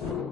You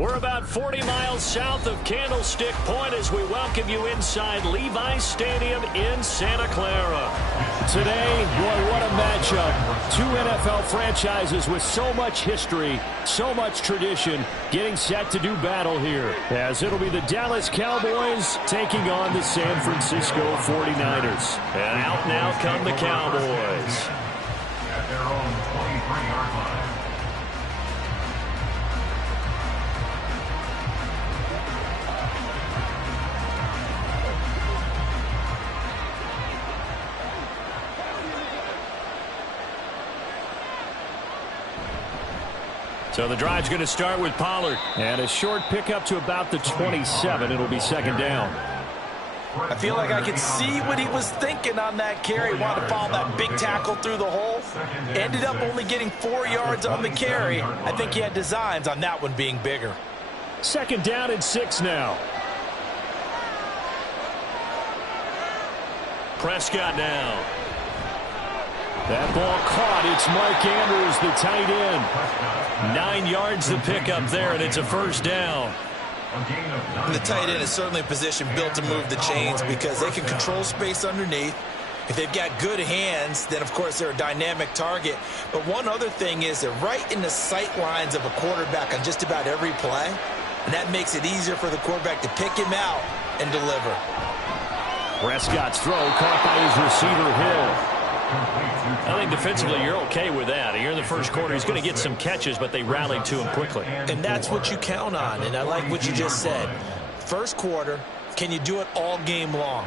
We're about 40 miles south of Candlestick Point as we welcome you inside Levi's Stadium in Santa Clara. Today, boy, what a matchup. Two NFL franchises with so much history, so much tradition, getting set to do battle here. As it'll be the Dallas Cowboys taking on the San Francisco 49ers. And out now come the Cowboys. At their own 23-yard line. So the drive's going to start with Pollard. And a short pickup to about the 27. It'll be second down. I feel like I could see what he was thinking on that carry. Wanted to follow that big tackle through the hole. Ended up only getting 4 yards on the carry. I think he had designs on that one being bigger. Second down and 6 now. Prescott now. That ball caught. It's Mark Andrews, the tight end. 9 yards to pick up there, and it's a first down. The tight end is certainly a position built to move the chains because they can control space underneath. If they've got good hands, then, of course, they're a dynamic target. But one other thing is they're right in the sight lines of a quarterback on just about every play, and that makes it easier for the quarterback to pick him out and deliver. Prescott's throw caught by his receiver, Hill. I think defensively you're okay with that. Here in the first quarter, he's going to get some catches, but they rallied to him quickly. And that's what you count on, and I like what you just said. First quarter, can you do it all game long?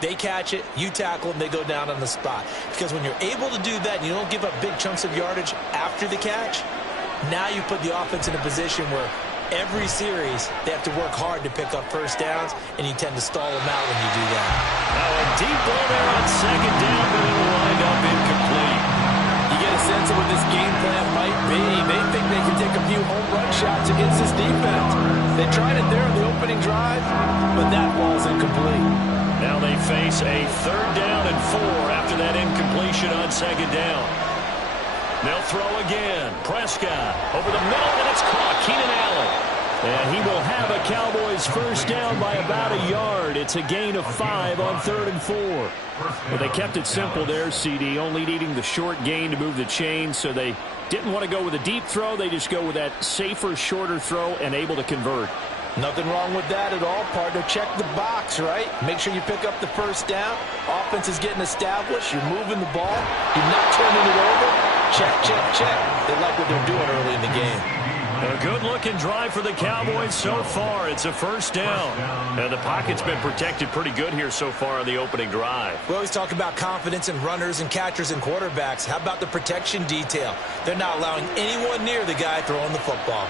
They catch it, you tackle them, they go down on the spot. Because when you're able to do that and you don't give up big chunks of yardage after the catch, now you put the offense in a position where every series they have to work hard to pick up first downs, and you tend to stall them out when you do that. Now a deep ball there on second down, but it'll wind up incomplete. You get a sense of what this game plan might be. They think they can take a few home run shots against this defense. They tried it there in the opening drive, but that ball's incomplete. Now they face a third down and 4 after that incompletion on second down. They'll throw again. Prescott over the middle, and it's caught. Keenan Allen. And he will have a Cowboys first down by about a yard. It's a gain of 5 on 3rd and 4. But they kept it simple there, CD, only needing the short gain to move the chains, so they didn't want to go with a deep throw. They just go with that safer, shorter throw and able to convert. Nothing wrong with that at all, partner. Check the box, right? Make sure you pick up the first down. Offense is getting established. You're moving the ball. You're not turning it over. Check, check, check. They like what they're doing early in the game. A good-looking drive for the Cowboys so far. It's a first down. And the pocket's been protected pretty good here so far on the opening drive. We always talk about confidence in runners and catchers and quarterbacks. How about the protection detail? They're not allowing anyone near the guy throwing the football.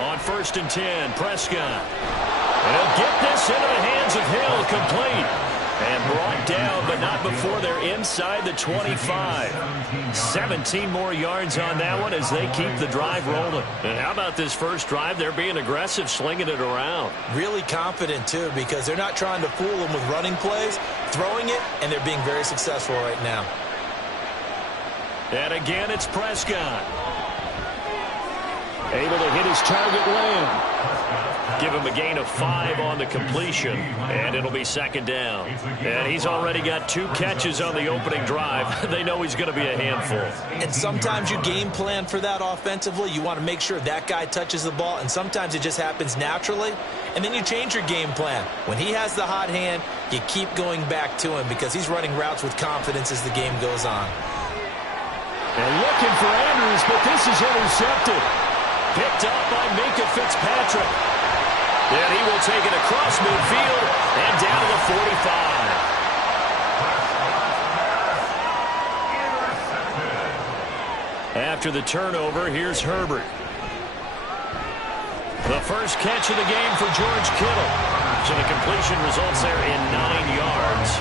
On 1st and 10, Prescott. And he'll get this into the hands of Hill, complete. And brought down, but not before they're inside the 25. 17 more yards on that one as they keep the drive rolling. And how about this first drive? They're being aggressive, slinging it around. Really confident, too, because they're not trying to fool them with running plays, throwing it, and they're being very successful right now. And again, it's Prescott. Able to hit his target land. Give him a gain of 5 on the completion, and it'll be second down. And he's already got 2 catches on the opening drive. They know he's going to be a handful. And sometimes you game plan for that offensively. You want to make sure that guy touches the ball, and sometimes it just happens naturally. And then you change your game plan. When he has the hot hand, you keep going back to him because he's running routes with confidence as the game goes on. And looking for Andrews, but this is intercepted. Picked up by Minkah Fitzpatrick. And he will take it across midfield and down to the 45. After the turnover, here's Herbert. The first catch of the game for George Kittle. So the completion results there in 9 yards.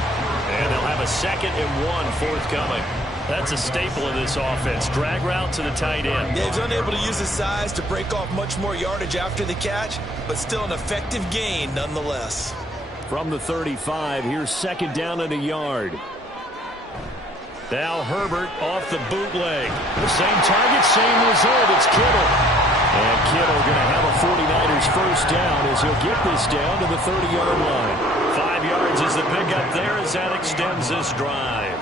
And they'll have a 2nd and 1 forthcoming. That's a staple of this offense. Drag route to the tight end. Yeah, he's unable to use his size to break off much more yardage after the catch, but still an effective gain nonetheless. From the 35, here's 2nd down and a yard. Now Herbert off the bootleg. The same target, same result. It's Kittle. And Kittle going to have a 49ers first down as he'll get this down to the 30-yard line. 5 yards is the pickup there as that extends this drive.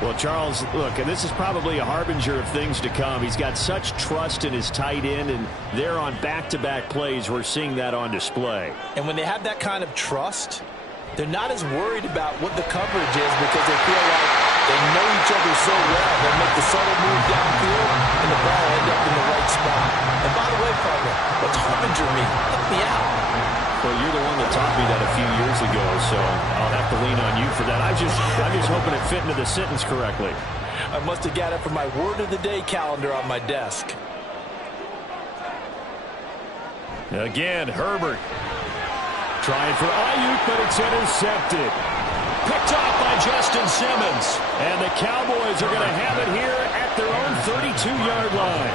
Well, Charles, look, and this is probably a harbinger of things to come. He's got such trust in his tight end, and they're on back-to-back plays. We're seeing that on display. And when they have that kind of trust, they're not as worried about what the coverage is because they feel like they know each other so well. They'll make the subtle move downfield, and the ball will end up in the right spot. And by the way, partner, what's harbinger mean? Help me out. Well, you're the one that taught me that a few years ago, so I'll have to lean on you for that. I'm just hoping it fit into the sentence correctly. I must have got it from my word of the day calendar on my desk. Again, Herbert. Trying for Ayuk, but it's intercepted. Picked off by Justin Simmons. And the Cowboys are going to have it here at their own 32-yard line.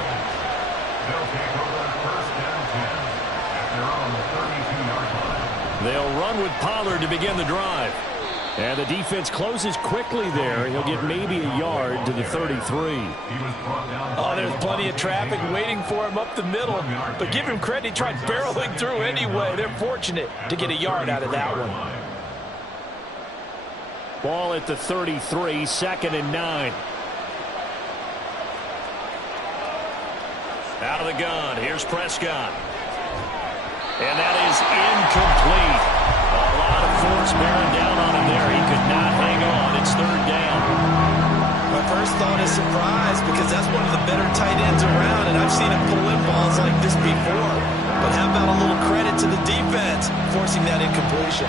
They'll take over first down 10 at their own 32-yard line. They'll run with Pollard to begin the drive. And the defense closes quickly there. He'll get maybe a yard to the 33. Oh, there's plenty of traffic waiting for him up the middle. But give him credit, he tried barreling through anyway. They're fortunate to get a yard out of that one. Ball at the 33, 2nd and 9. Out of the gun, here's Prescott. And that is incomplete. A lot of force bearing down on him there. He could not hang on. It's 3rd down. My first thought is surprise because that's one of the better tight ends around, and I've seen him pull in balls like this before. But how about a little credit to the defense forcing that incompletion?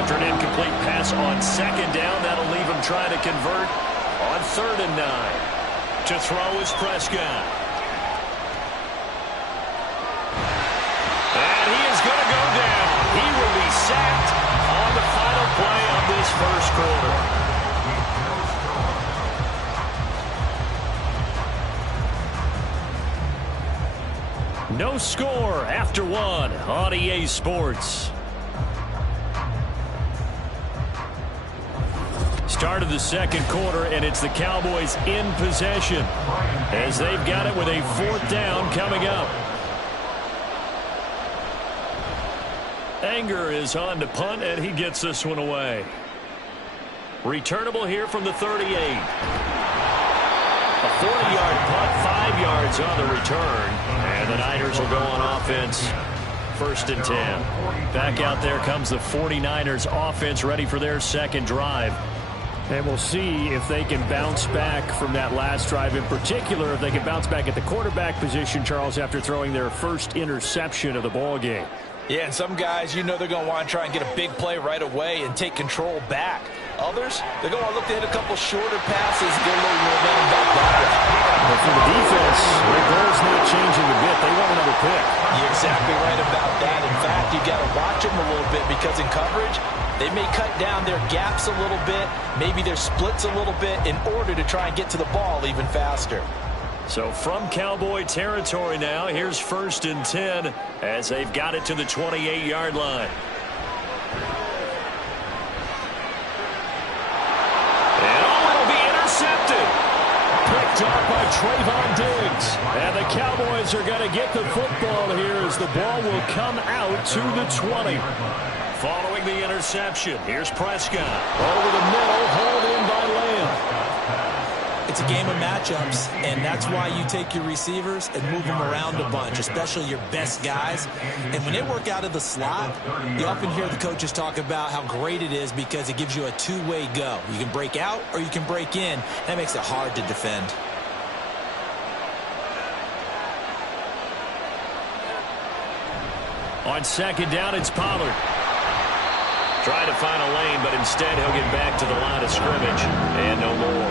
After an incomplete pass on 2nd down, that'll leave him trying to convert on 3rd and 9. To throw is Prescott. And he is going to go down. He will be sacked on the final play of this first quarter. No score after 1 on EA Sports. Start of the 2nd quarter, and it's the Cowboys in possession as they've got it with a 4th down coming up. Anger is on to punt, and he gets this one away. Returnable here from the 38. A 40-yard punt, 5 yards on the return. And the Niners will go on offense. 1st and 10. Back out there comes the 49ers offense ready for their 2nd drive. And we'll see if they can bounce back from that last drive. In particular, if they can bounce back at the quarterback position, Charles, after throwing their first interception of the ball game. Yeah, and some guys, you know they're going to want to try and get a big play right away and take control back. Others, they're going to look to hit a couple shorter passes and get a little momentum back that way. But for the defense, their goal's not changing a bit. They want another pick. You're exactly right about that. In fact, you got to watch them a little bit because in coverage, they may cut down their gaps a little bit, maybe their splits a little bit in order to try and get to the ball even faster. So from Cowboy territory now, here's 1st and 10 as they've got it to the 28-yard line. And it'll be intercepted. Picked up by Trayvon Diggs. And the Cowboys are going to get the football here as the ball will come out to the 20. Following the interception, here's Prescott. Over the middle, hauled in by Lamb. It's a game of matchups, and that's why you take your receivers and move them around a bunch, especially your best guys. And when they work out of the slot, you often hear the coaches talk about how great it is because it gives you a two-way go. You can break out or you can break in. That makes it hard to defend. On 2nd down, it's Pollard. Trying to find a lane, but instead he'll get back to the line of scrimmage. And no more.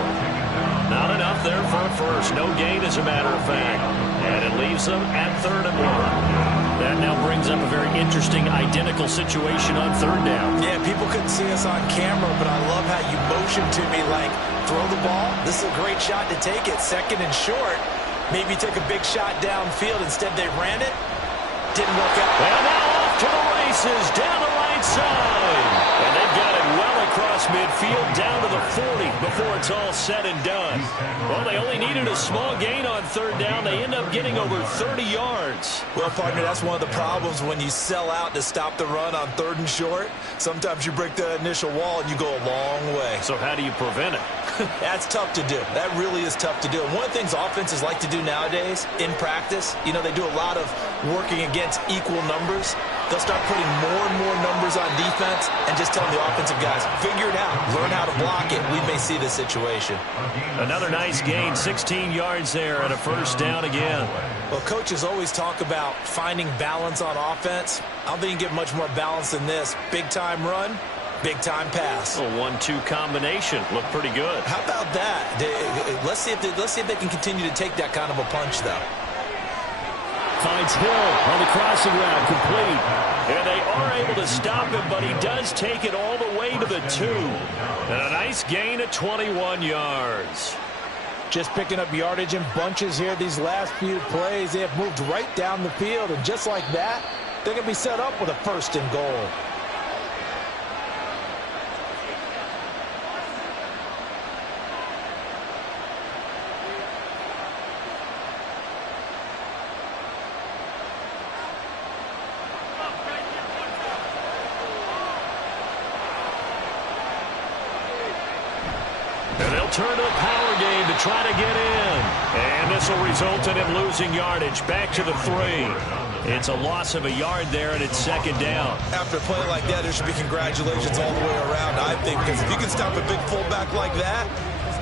Not enough there for a first. No gain, as a matter of fact. And it leaves them at 3rd and 1. That now brings up a very interesting identical situation on 3rd down. Yeah, people couldn't see us on camera, but I love how you motioned to me like, throw the ball. This is a great shot to take it. 2nd and short. Maybe take a big shot downfield. Instead, they ran it. Didn't work out. And now off to the races down the right side. And they've got it well across midfield down to the 40 before it's all said and done. Well, they only needed a small gain on third down. They end up getting over 30 yards. Well, partner, that's one of the problems when you sell out to stop the run on 3rd and short. Sometimes you break the initial wall and you go a long way. So how do you prevent it? That's tough to do. That really is tough to do. And one of the things offenses like to do nowadays in practice, you know, they do a lot of working against equal numbers. They'll start putting more and more numbers on defense and just telling the offensive guys, figure it out, learn how to block it. We may see this situation. Another nice gain, 16 yards there and a first down again. Well, coaches always talk about finding balance on offense. I don't think you can get much more balance than this. Big-time run, big-time pass. A 1-2 combination looked pretty good. How about that? Let's see if they can continue to take that kind of a punch, though. Finds Hill on the crossing route, complete. And they are able to stop him, but he does take it all the way to the 2. And a nice gain of 21 yards. Just picking up yardage in bunches here these last few plays. They have moved right down the field, and just like that, they're going to be set up with a 1st and goal. And they'll turn to the power game to try to get in. And this will result in him losing yardage. Back to the 3. It's a loss of a yard there, and it's 2nd down. After a play like that, there should be congratulations all the way around, I think, because if you can stop a big fullback like that,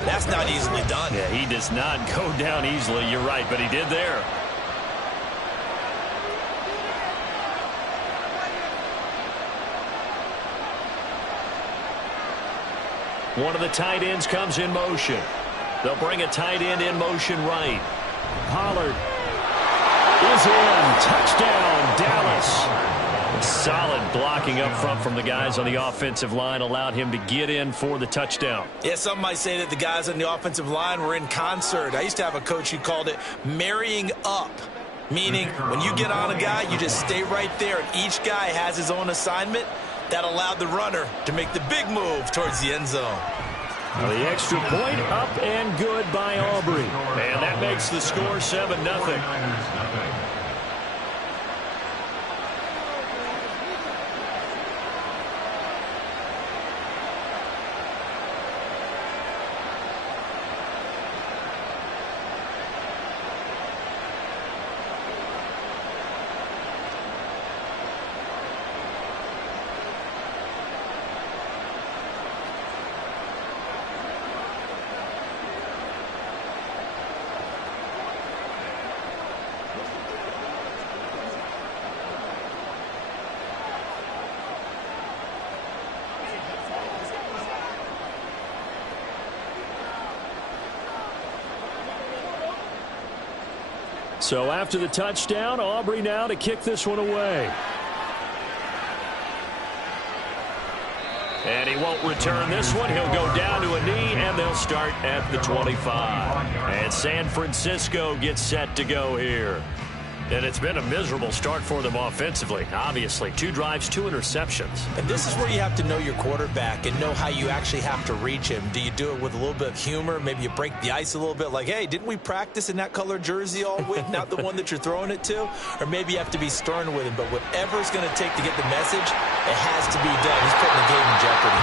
that's not easily done. Yeah, he does not go down easily. You're right, but he did there. One of the tight ends comes in motion. They'll bring a tight end in motion right. Pollard is in. Touchdown, Dallas. Solid blocking up front from the guys on the offensive line allowed him to get in for the touchdown. Yeah, some might say that the guys on the offensive line were in concert. I used to have a coach who called it marrying up, meaning when you get on a guy, you just stay right there, and each guy has his own assignment. That allowed the runner to make the big move towards the end zone. Well, the extra point up and good by Aubrey. And that makes the score 7-0. So after the touchdown, Aubrey now to kick this one away. And he won't return this one. He'll go down to a knee, and they'll start at the 25. And San Francisco gets set to go here. And it's been a miserable start for them offensively. Obviously, 2 drives, 2 interceptions. And this is where you have to know your quarterback and know how you actually have to reach him. Do you do it with a little bit of humor? Maybe you break the ice a little bit like, hey, didn't we practice in that color jersey all week, not the one that you're throwing it to? Or maybe you have to be stern with him. But whatever it's going to take to get the message, it has to be done. He's putting the game in jeopardy.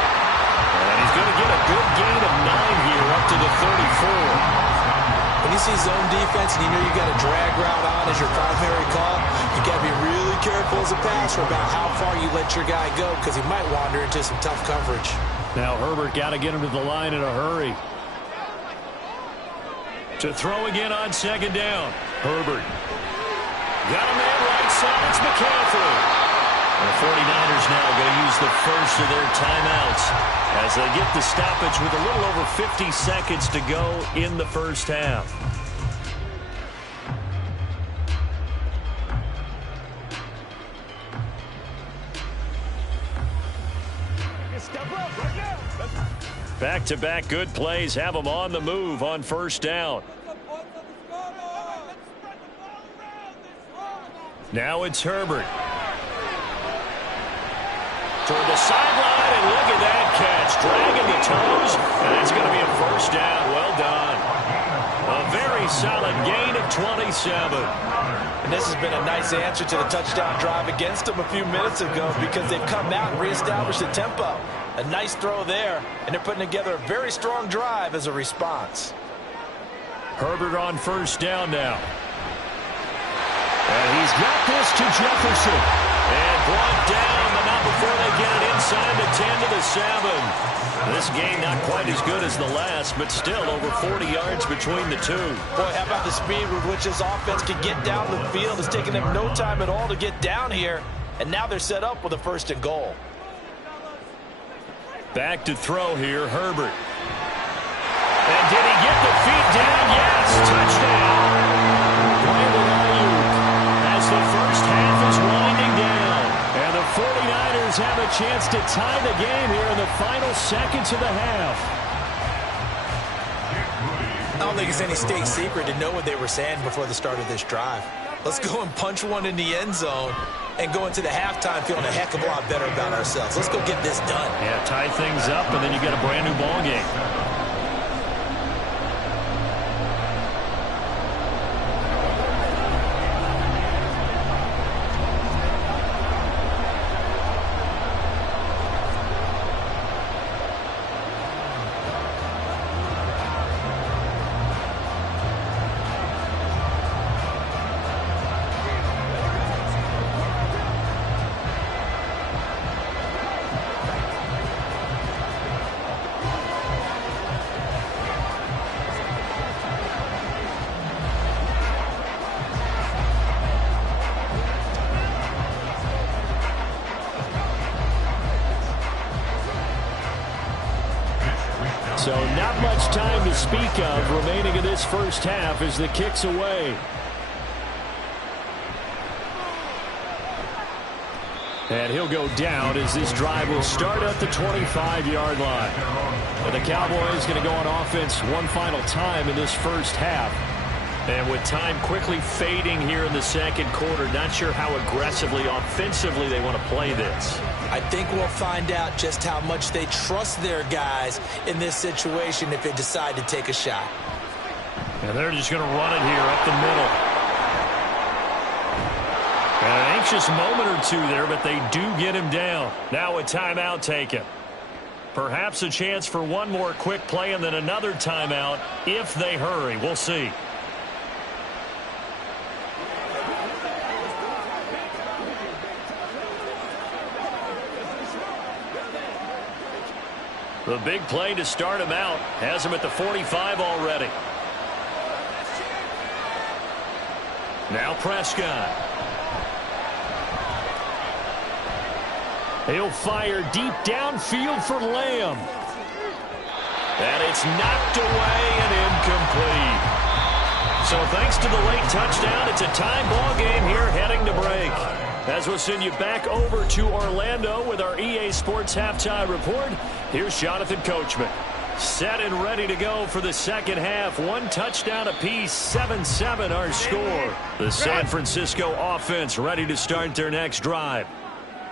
And he's going to get a good gain of 9 here up to the 34. When you see zone defense and you know you got a drag route on as your primary call, you got to be really careful as a passer about how far you let your guy go because he might wander into some tough coverage. Now Herbert got to get him to the line in a hurry. To throw again on 2nd down. Herbert. Got a man right side. It's McCaffrey. And the 49ers now going to use the first of their timeouts as they get the stoppage with a little over 50 seconds to go in the first half. Back-to-back good plays have them on the move on first down. Now it's Herbert. Toward the sideline, and look at that catch. just dragging the toes, and it's going to be a first down. Well done. A very solid gain of 27. And this has been a nice answer to the touchdown drive against them a few minutes ago because they've come out and reestablished the tempo. A nice throw there, and they're putting together a very strong drive as a response. Herbert on first down now. And he's got this to Jefferson. And brought down, but not before they get it inside the 10 to the 7. This game not quite as good as the last, but still over 40 yards between the two. Boy, how about the speed with which this offense can get down the field? It's taken them no time at all to get down here, and now they're set up with a first and goal. Back to throw here, Herbert. And did he get the feet down? Yes, touchdown. As the first half is winding down. And the 49ers have a chance to tie the game here in the final seconds of the half. I don't think it's any state secret to know what they were saying before the start of this drive. Let's go and punch one in the end zone and go into the halftime feeling a heck of a lot better about ourselves. Let's go get this done. Yeah, tie things up, and then you get a brand new ball game. So not much time to speak of remaining in this first half as the kick's away. And he'll go down as this drive will start at the 25-yard line. And the Cowboys going to go on offense one final time in this first half. And with time quickly fading here in the second quarter, not sure how aggressively, offensively they want to play this. I think we'll find out just how much they trust their guys in this situation if they decide to take a shot. And they're just going to run it here up the middle. And an anxious moment or two there, but they do get him down. Now a timeout taken. Perhaps a chance for one more quick play and then another timeout if they hurry. We'll see. The big play to start him out has him at the 45 already. Now Prescott. He'll fire deep downfield for Lamb. And it's knocked away and incomplete. So thanks to the late touchdown, it's a tie ball game here heading to break. As we'll send you back over to Orlando with our EA Sports Halftime Report, here's Jonathan Coachman. Set and ready to go for the second half. One touchdown apiece, 7-7 our score. The San Francisco offense ready to start their next drive.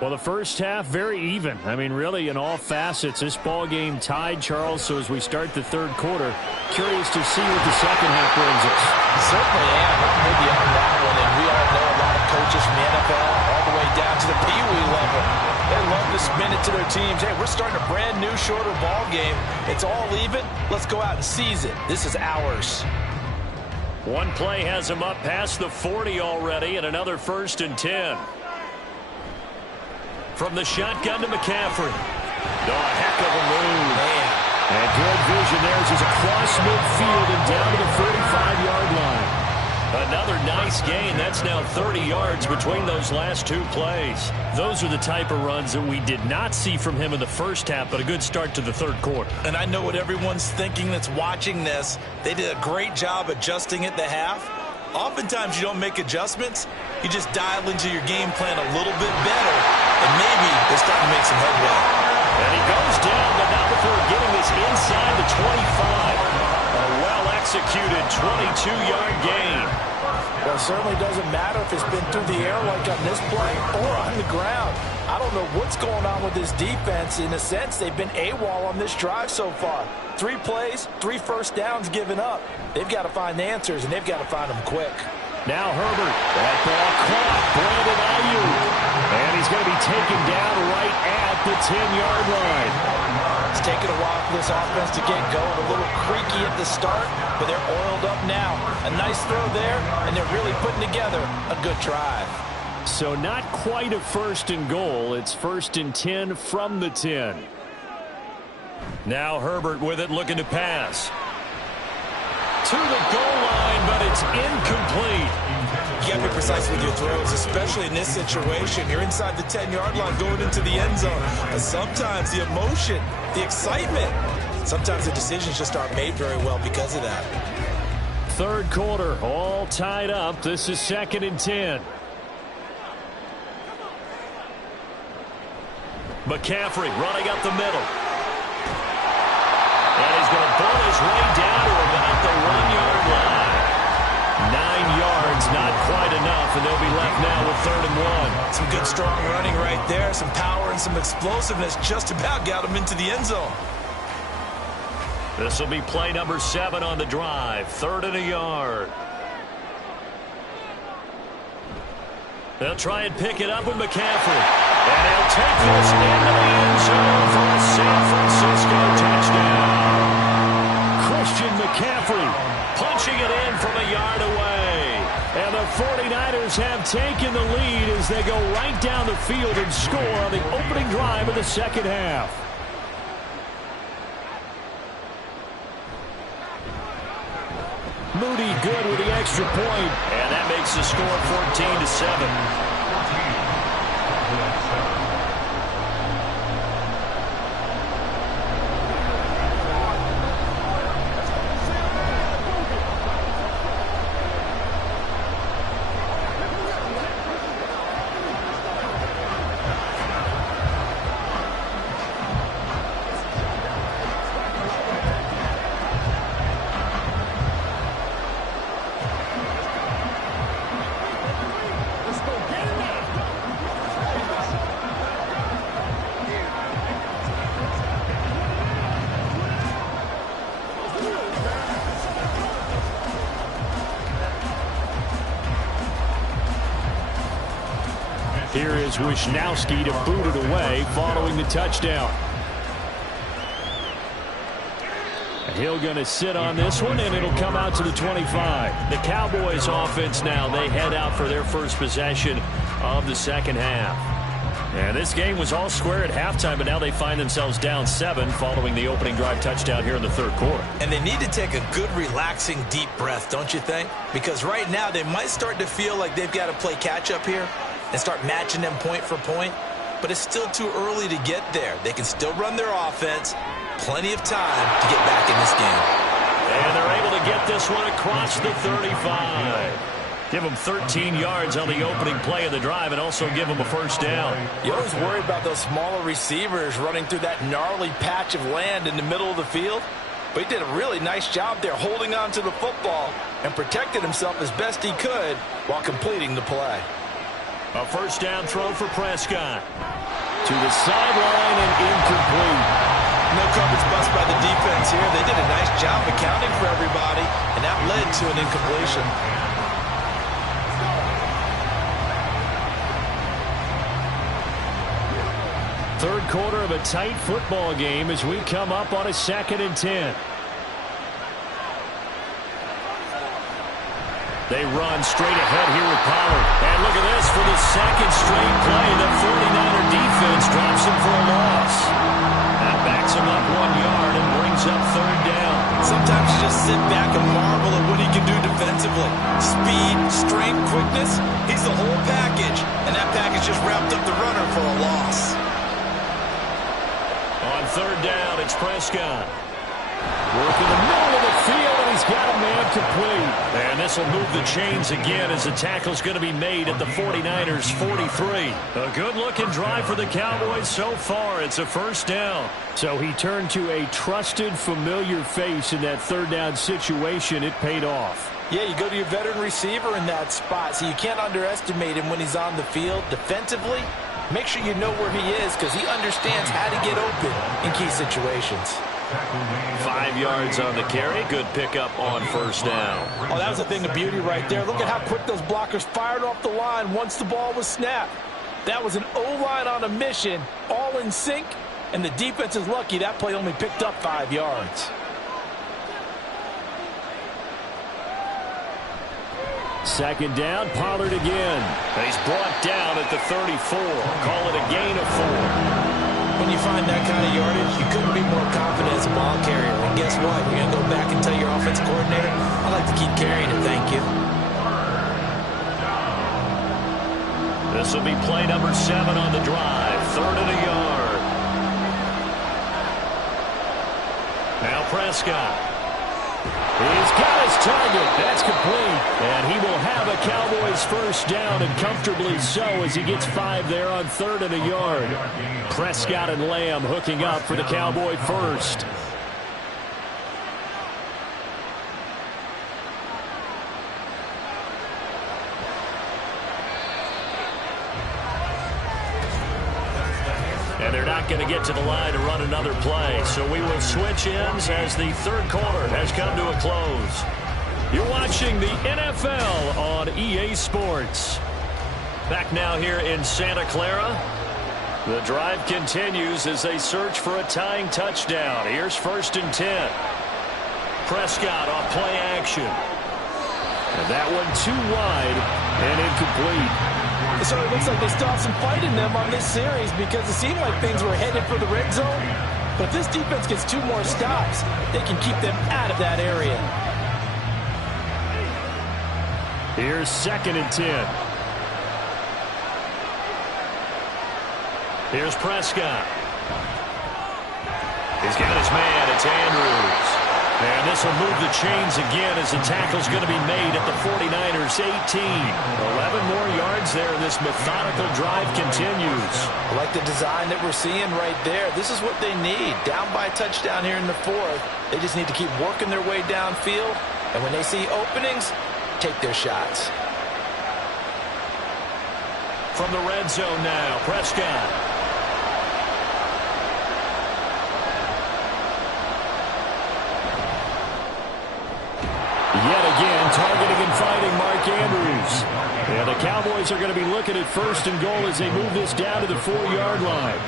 Well, the first half, very even. I mean, really, in all facets, this ball game tied, Charles. So as we start the third quarter, curious to see what the second half brings us. Certainly am. I'm with you on that one. And we all know a lot of coaches from the NFL all the way down to the Pee Wee level. They love to spin it to their teams. Hey, we're starting a brand new, shorter ball game. It's all even. Let's go out and seize it. This is ours. One play has him up past the 40 already, and another 1st and 10. From the shotgun to McCaffrey. Oh, a heck of a move. Man. And good vision there as he's across midfield and down to the 45-yard line. Another nice gain. That's now 30 yards between those last two plays. Those are the type of runs that we did not see from him in the first half, but a good start to the third quarter. And I know what everyone's thinking that's watching this. They did a great job adjusting at the half. Oftentimes you don't make adjustments. You just dial into your game plan a little bit better, and maybe they're starting to make some headway. And he goes down, but not before getting this inside the 25. A well-executed 22-yard gain. Well, it certainly doesn't matter if it's been through the air like on this play or on the ground. I don't know what's going on with this defense. In a sense, they've been AWOL on this drive so far. 3 plays, 3 first downs given up. They've got to find answers, and they've got to find them quick. Now Herbert, that ball caught, Brandon Ayuk, and he's going to be taken down right at the 10-yard line. It's taken a while for this offense to get going, a little creaky at the start, but they're oiled up now. A nice throw there, and they're really putting together a good drive. So not quite a 1st and goal. It's 1st and 10 from the 10. Now Herbert with it, looking to pass. To the goal line, but it's incomplete. You got to be precise with your throws, especially in this situation. You're inside the 10-yard line going into the end zone. But sometimes the emotion, the excitement, sometimes the decisions just aren't made very well because of that. 3rd quarter, all tied up. This is 2nd and 10. McCaffrey running up the middle. And he's going to pull his way down to about the 1-yard line. 9 yards, not quite enough, and they'll be left now with 3rd and 1. Some good, strong running right there. Some power and some explosiveness just about got him into the end zone. This will be play number 7 on the drive. 3rd and a yard. They'll try and pick it up with McCaffrey. And he'll take this into the end zone for a San Francisco touchdown. Christian McCaffrey Punching it in from a yard away. And the 49ers have taken the lead as they go right down the field and score on the opening drive of the 2nd half. Moody good with the extra point. And that makes the score 14-7. Here is Wisnowski to boot it away following the touchdown. Hill going to sit on this one, and it'll come out to the 25. The Cowboys offense now, they head out for their first possession of the 2nd half. And this game was all square at halftime, but now they find themselves down 7 following the opening drive touchdown here in the 3rd quarter. And they need to take a good, relaxing, deep breath, don't you think? Because right now they might start to feel like they've got to play catch-up here and start matching them point for point. But it's still too early to get there. They can still run their offense. Plenty of time to get back in this game. And they're able to get this one across the 35. Give them 13 yards on the opening play of the drive and also give them a first down. You always worry about those smaller receivers running through that gnarly patch of land in the middle of the field. But he did a really nice job there holding on to the football and protected himself as best he could while completing the play. A first down throw for Prescott. To the sideline and incomplete. No coverage bust by the defense here. They did a nice job accounting for everybody, and that led to an incompletion. Third quarter of a tight football game as we come up on a 2nd and 10. They run straight ahead here with Pollard. And look at this, for the 2nd straight play, the 49er defense drops him for a loss. That backs him up 1 yard and brings up 3rd down. Sometimes you just sit back and marvel at what he can do defensively. Speed, strength, quickness, he's the whole package. And that package just wrapped up the runner for a loss. On 3rd down, it's Prescott. Working the middle of the field, and he's got a man complete. And this will move the chains again as the tackle's going to be made at the 49ers' 43. A good-looking drive for the Cowboys so far. It's a first down. So he turned to a trusted, familiar face in that 3rd down situation. It paid off. Yeah, you go to your veteran receiver in that spot, so you can't underestimate him when he's on the field. Defensively, make sure you know where he is because he understands how to get open in key situations. 5 yards on the carry. Good pickup on first down. Oh, that was a thing of beauty right there. Look at how quick those blockers fired off the line once the ball was snapped. That was an O-line on a mission, all in sync, and the defense is lucky that play only picked up 5 yards. Second down, Pollard again. And he's brought down at the 34. Call it a gain of 4. When you find that kind of yardage, you couldn't be more confident as a ball carrier. And guess what? You're going to go back and tell your offensive coordinator, I'd like to keep carrying it, thank you. This will be play number 7 on the drive. 3rd and a yard. Now Prescott. He's got his target. That's complete. And he will have a Cowboys first down, and comfortably so as he gets 5 there on 3rd and a yard. Prescott and Lamb hooking up for the Cowboy first. And they're not going to get to the line to run another play. So we will switch ends as the 3rd quarter has come to a close. You're watching the NFL on EA Sports. Back now here in Santa Clara. The drive continues as they search for a tying touchdown. Here's 1st and 10. Prescott off play action. And that one too wide and incomplete. So it looks like they still have some fight in them on this series because it seemed like things were headed for the red zone. But if this defense gets 2 more stops, they can keep them out of that area. Here's 2nd and 10. Here's Prescott. He's got his man. It's Andrews. And this will move the chains again as the tackle's going to be made at the 49ers 18. 11 more yards there. This methodical drive continues. I like the design that we're seeing right there. This is what they need. Down by a touchdown here in the 4th. They just need to keep working their way downfield. And when they see openings, take their shots. From the red zone now, Prescott. Yet again, targeting and fighting Mark Andrews. And the Cowboys are going to be looking at 1st and goal as they move this down to the 4-yard line.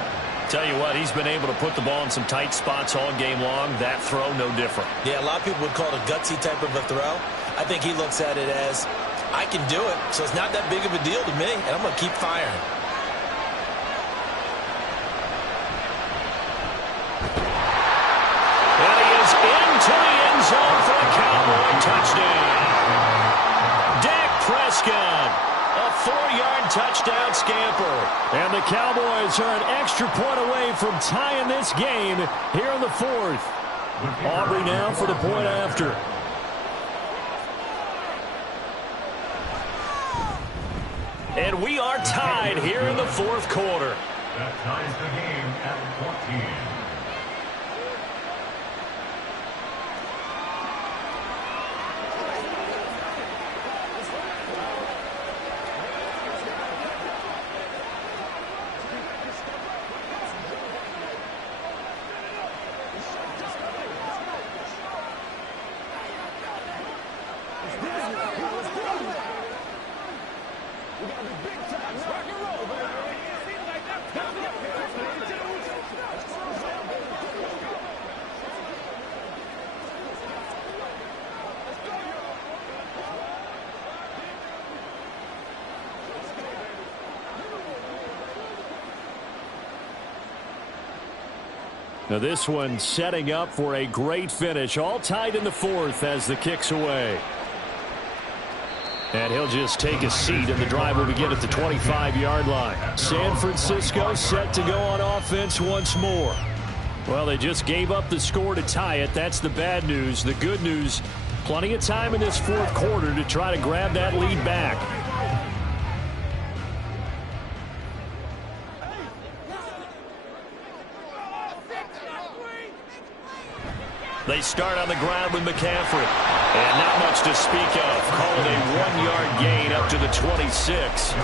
Tell you what, he's been able to put the ball in some tight spots all game long. That throw, no different. Yeah, a lot of people would call it a gutsy type of a throw. I think he looks at it as, I can do it, so it's not that big of a deal to me, and I'm going to keep firing. And he is into the end zone for a Cowboy touchdown. Dak Prescott, a 4-yard touchdown scamper. And the Cowboys are an extra point away from tying this game here in the 4th. Aubrey now for the point after. And we are tied here in the 4th quarter. That ties the game at 14. Now this one setting up for a great finish. All tied in the 4th as the kick's away. And he'll just take a seat, and the drive will begin at the 25-yard line. San Francisco set to go on offense once more. Well, they just gave up the score to tie it. That's the bad news. The good news, plenty of time in this 4th quarter to try to grab that lead back. They start on the ground with McCaffrey. And not much to speak of. Call it a 1-yard gain up to the 26.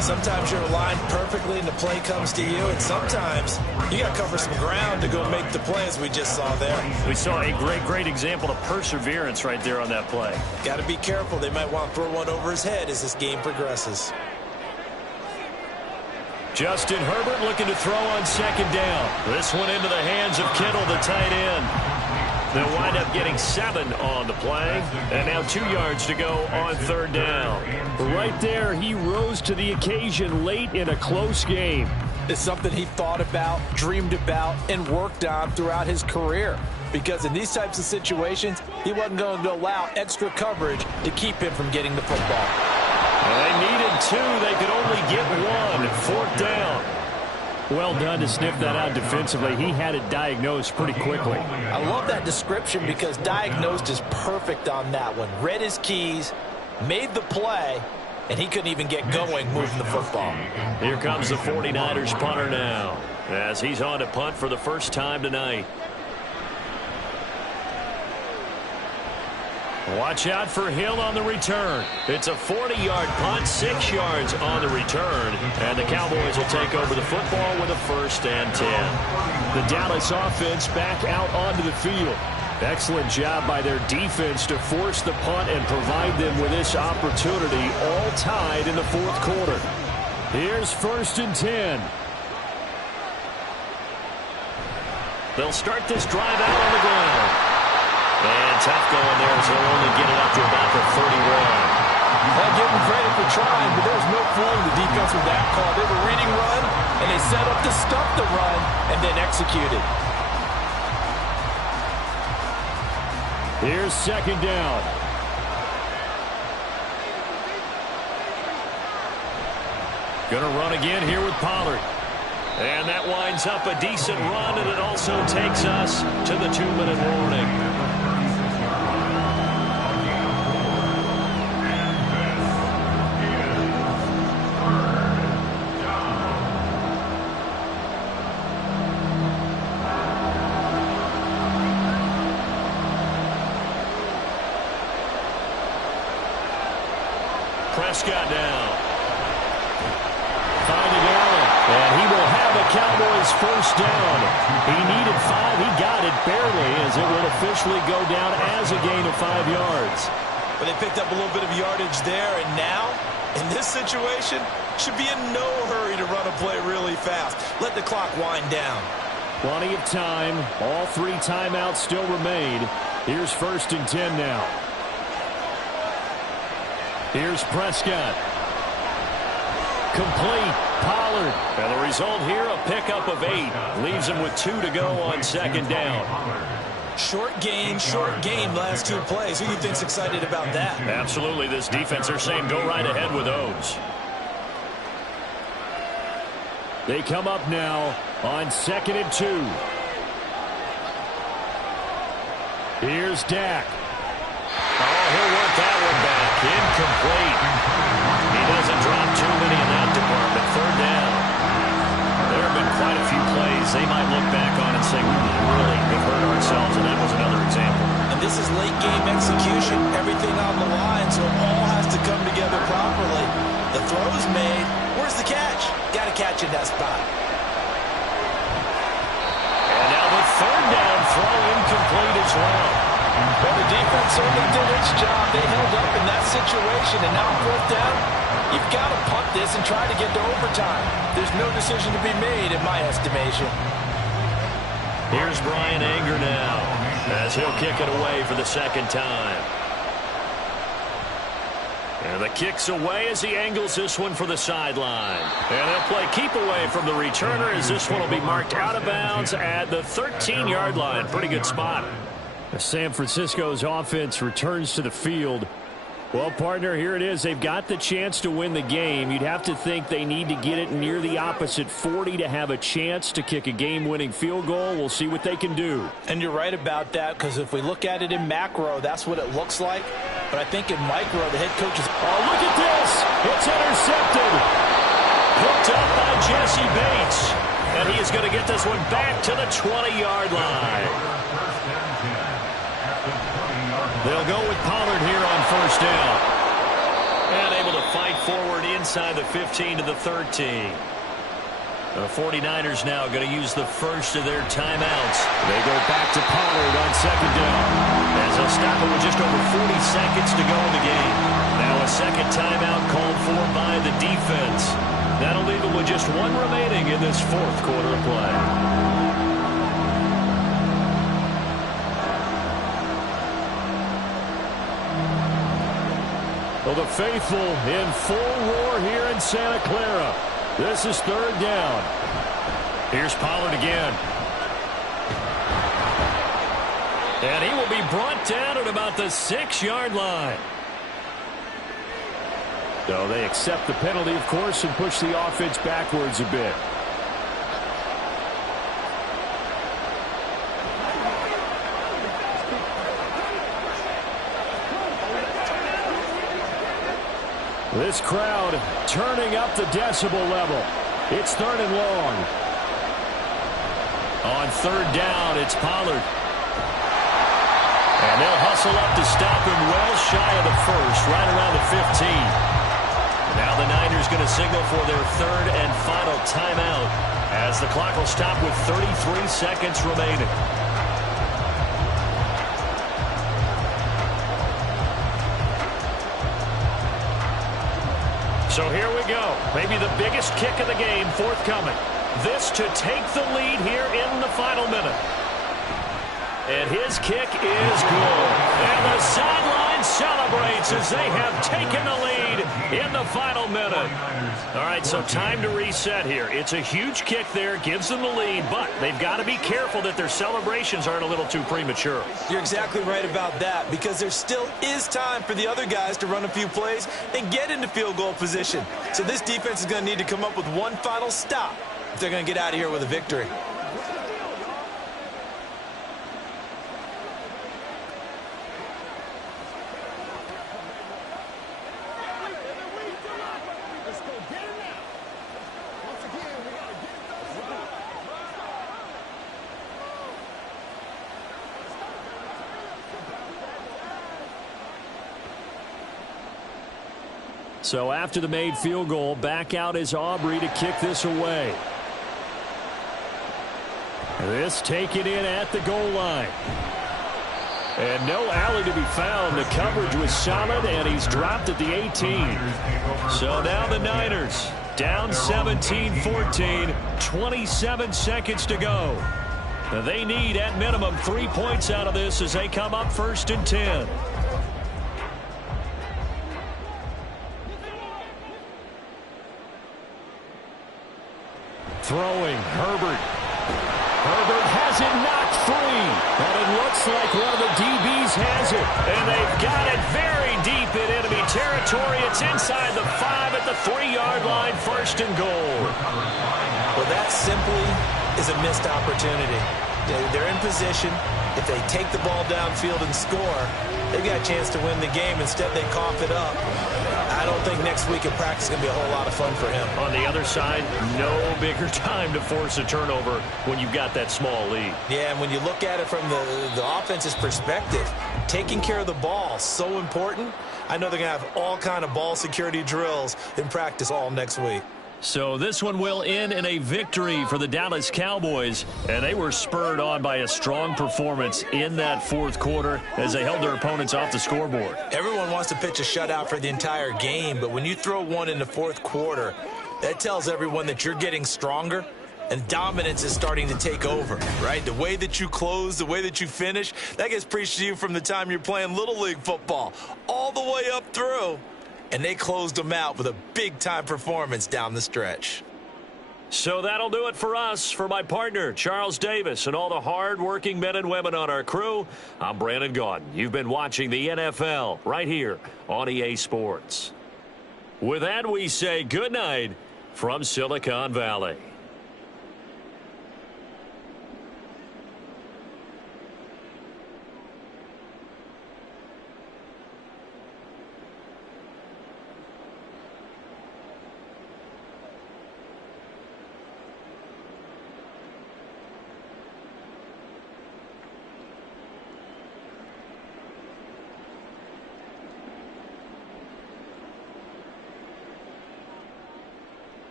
Sometimes you're aligned perfectly and the play comes to you, and sometimes you got to cover some ground to go make the play, as we just saw there. We saw a great example of perseverance right there on that play. Got to be careful. They might want to throw one over his head as this game progresses. Justin Herbert looking to throw on second down. This one into the hands of Kittle, the tight end. They'll wind up getting 7 on the play. And now 2 yards to go on third down. Right there, he rose to the occasion late in a close game. It's something he thought about, dreamed about, and worked on throughout his career. Because in these types of situations, he wasn't going to allow extra coverage to keep him from getting the football. They needed 2. They could only get 1. Fourth down. Well done to sniff that out defensively. He had it diagnosed pretty quickly. I love that description because diagnosed is perfect on that one. Read his keys, made the play, and he couldn't even get going moving the football. Here comes the 49ers punter now as he's on to punt for the first time tonight. Watch out for Hill on the return. It's a 40-yard punt, 6 yards on the return. And the Cowboys will take over the football with a 1st and 10. The Dallas offense back out onto the field. Excellent job by their defense to force the punt and provide them with this opportunity, all tied in the fourth quarter. Here's 1st and 10. They'll start this drive out on the ground. And tough going there as they'll only get it up to about the 31. I'll give them credit for trying, but there was no fooling the defense with that call. They were reading run, and they set up to stop the run, and then executed. Here's 2nd down. Gonna run again here with Pollard. And that winds up a decent run, and it also takes us to the 2-minute warning. Prescott down. Finding Allen. And he will have a Cowboys 1st down. He needed 5. He got it barely as it will officially go down as a gain of 5 yards. But they picked up a little bit of yardage there, and now, in this situation, should be in no hurry to run a play really fast. Let the clock wind down. Plenty of time. All 3 timeouts still remain. Here's 1st and 10 now. Here's Prescott. Complete. Pollard. And the result here, a pickup of 8. Leaves him with 2 to go on 2nd down. Short game, last 2 plays. Who do you think's excited about that? Absolutely. This defense, they're saying go right ahead with those. They come up now on 2nd and 2. Here's Dak. Oh, he'll work that one back. Incomplete. He doesn't drop too many in that department. 3rd down. There have been quite a few plays they might look back on and say, we really have hurt ourselves, and that was another example. And this is late game execution. Everything on the line, so it all has to come together properly. The throw's made. Where's the catch? Got to catch in that spot. And now the 3rd down throw incomplete as well. Well, the defense certainly did its job. They held up in that situation, and now 4th down, you've got to punt this and try to get to overtime. There's no decision to be made, in my estimation. Here's Brian Anger now, as he'll kick it away for the 2nd time. And the kick's away as he angles this one for the sideline. And they'll play keep away from the returner as this one will be marked out of bounds at the 13-yard line. Pretty good spot. San Francisco's offense returns to the field. Well, partner, here it is. They've got the chance to win the game. You'd have to think they need to get it near the opposite 40 to have a chance to kick a game-winning field goal. We'll see what they can do. And you're right about that, because if we look at it in macro, that's what it looks like. But I think in micro, the head coach is... Oh, look at this! It's intercepted! Hooked up by Jesse Bates. And he is going to get this one back to the 20-yard line. They'll go with Pollard here on first down. And able to fight forward inside the 15 to the 13. The 49ers now going to use the first of their timeouts. They go back to Pollard on second down. As they'll stop it with just over 40 seconds to go in the game. Now a second timeout called for by the defense. That'll leave them with just one remaining in this fourth quarter of play. Well, the faithful in full roar here in Santa Clara. This is third down. Here's Pollard again. And he will be brought down at about the 6-yard line. So they accept the penalty, of course, and push the offense backwards a bit. This crowd turning up the decibel level. It's third and long. On third down, it's Pollard. And they'll hustle up to stop him well shy of the first, right around the 15. Now the Niners going to signal for their third and final timeout as the clock will stop with 33 seconds remaining. So here we go. Maybe the biggest kick of the game forthcoming. This to take the lead here in the final minute. And his kick is good. And the sideline celebrates as they have taken the lead in the final minute. All right, so time to reset here. It's a huge kick there, gives them the lead, but they've got to be careful that their celebrations aren't a little too premature. You're exactly right about that, because there still is time for the other guys to run a few plays and get into field goal position. So this defense is going to need to come up with one final stop if they're going to get out of here with a victory. So after the made field goal, back out is Aubrey to kick this away. This taken in at the goal line. And no alley to be found. The coverage was solid, and he's dropped at the 18. So now the Niners down 17-14, 27 seconds to go. They need, at minimum, 3 points out of this as they come up first and 10. Throwing, Herbert. Herbert has it knocked free. And it looks like one of the DBs has it. And they've got it very deep in enemy territory. It's inside the 5 at the 3-yard line, first and goal. Well, that simply is a missed opportunity. They're in position. If they take the ball downfield and score, they've got a chance to win the game. Instead, they cough it up. I don't think next week in practice is going to be a whole lot of fun for him. On the other side, no bigger time to force a turnover when you've got that small lead. Yeah, and when you look at it from the offense's perspective, taking care of the ball, so important. I know they're going to have all kind of ball security drills in practice all next week. So this one will end in a victory for the Dallas Cowboys, and they were spurred on by a strong performance in that fourth quarter as they held their opponents off the scoreboard. Everyone wants to pitch a shutout for the entire game, but when you throw one in the fourth quarter, that tells everyone that you're getting stronger and dominance is starting to take over, right? The way that you close, the way that you finish, that gets preached to you from the time you're playing Little League football all the way up through. And they closed them out with a big-time performance down the stretch. So that'll do it for us. For my partner, Charles Davis, and all the hard-working men and women on our crew, I'm Brandon Gaudin. You've been watching the NFL right here on EA Sports. With that, we say good night from Silicon Valley.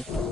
You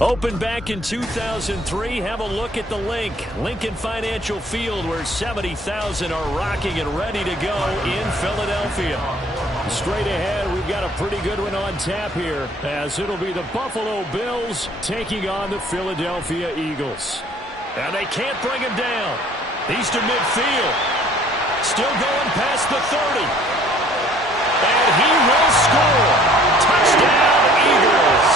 Opened back in 2003. Have a look at the Lincoln Financial Field, where 70,000 are rocking and ready to go in Philadelphia. Straight ahead, we've got a pretty good one on tap here, as it'll be the Buffalo Bills taking on the Philadelphia Eagles. And they can't bring him down. He's to midfield. Still going past the 30. And he will score. Touchdown, Eagles.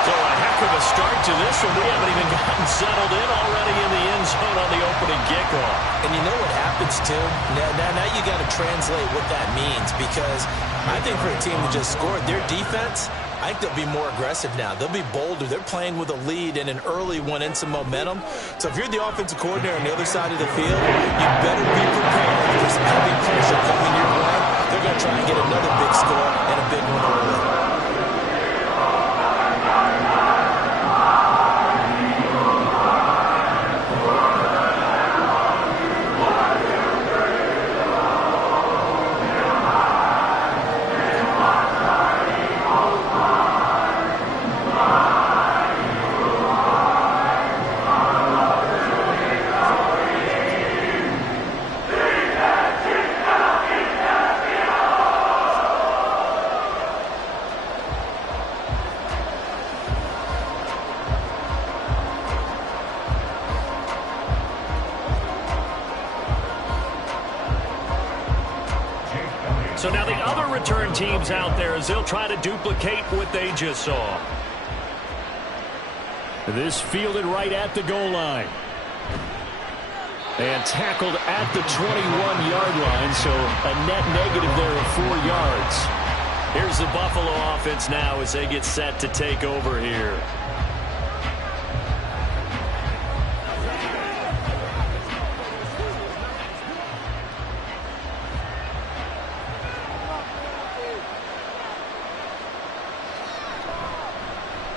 So a heck of a start to this one. We haven't even gotten settled in already in the end zone on the opening kickoff. And you know what happens, too? Now you got to translate what that means, because I think for a team that just scored, their defense, I think they'll be more aggressive now. They'll be bolder. They're playing with a lead and an early one and some momentum. So if you're the offensive coordinator on the other side of the field, you better be prepared for some heavy pressure coming your way. They're going to try and get another big score and a big one early. So now the other return teams out there, as they'll try to duplicate what they just saw. This fielded right at the goal line. And tackled at the 21-yard line, so a net negative there of 4 yards. Here's the Buffalo offense now as they get set to take over here.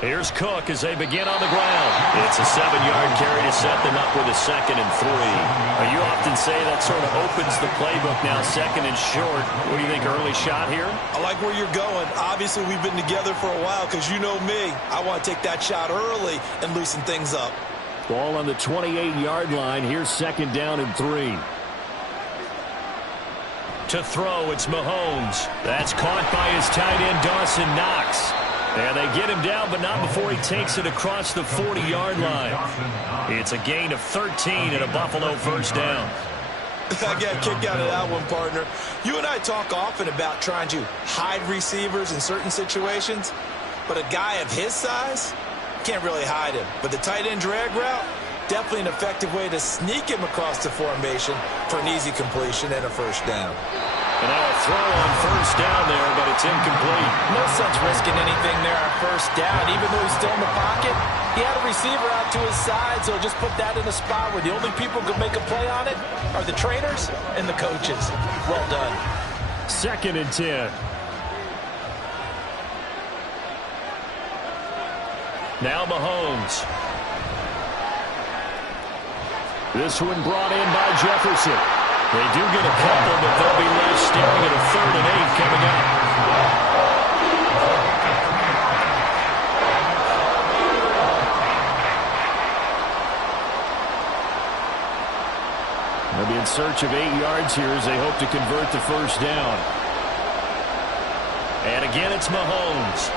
Here's Cook as they begin on the ground. It's a 7-yard carry to set them up with a 2nd and 3. You often say that sort of opens the playbook now, 2nd and short. What do you think, early shot here? I like where you're going. Obviously, we've been together for a while, because you know me. I want to take that shot early and loosen things up. Ball on the 28-yard line. Here's 2nd down and 3. To throw, it's Mahomes. That's caught by his tight end, Dawson Knox. And they get him down, but not before he takes it across the 40-yard line. It's a gain of 13 and a Buffalo first down. I got a kick out of that one, partner. You and I talk often about trying to hide receivers in certain situations, but a guy of his size can't really hide him. But the tight end drag route, definitely an effective way to sneak him across the formation for an easy completion and a first down. And now a throw on first down there, but it's incomplete. No sense risking anything there on first down. Even though he's still in the pocket, he had a receiver out to his side, so just put that in a spot where the only people who can make a play on it are the trainers and the coaches. Well done. 2nd and 10. Now Mahomes. This one brought in by Jefferson. They do get a couple, but they'll be left staring at a 3rd and 8 coming up. They'll be in search of 8 yards here as they hope to convert the first down. And again, it's Mahomes.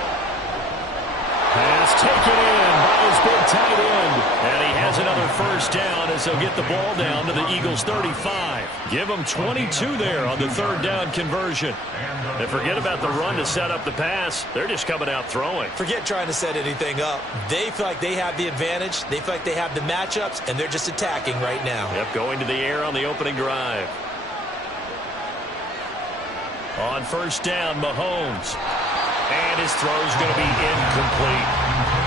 Pass taken in by his big tight end. And he has There's another first down as they'll get the ball down to the Eagles' 35. Give them 22 there on the third down conversion. And forget about the run to set up the pass. They're just coming out throwing. Forget trying to set anything up. They feel like they have the advantage. They feel like they have the matchups, and they're just attacking right now. Yep, going to the air on the opening drive. On first down, Mahomes. And his throw's going to be incomplete.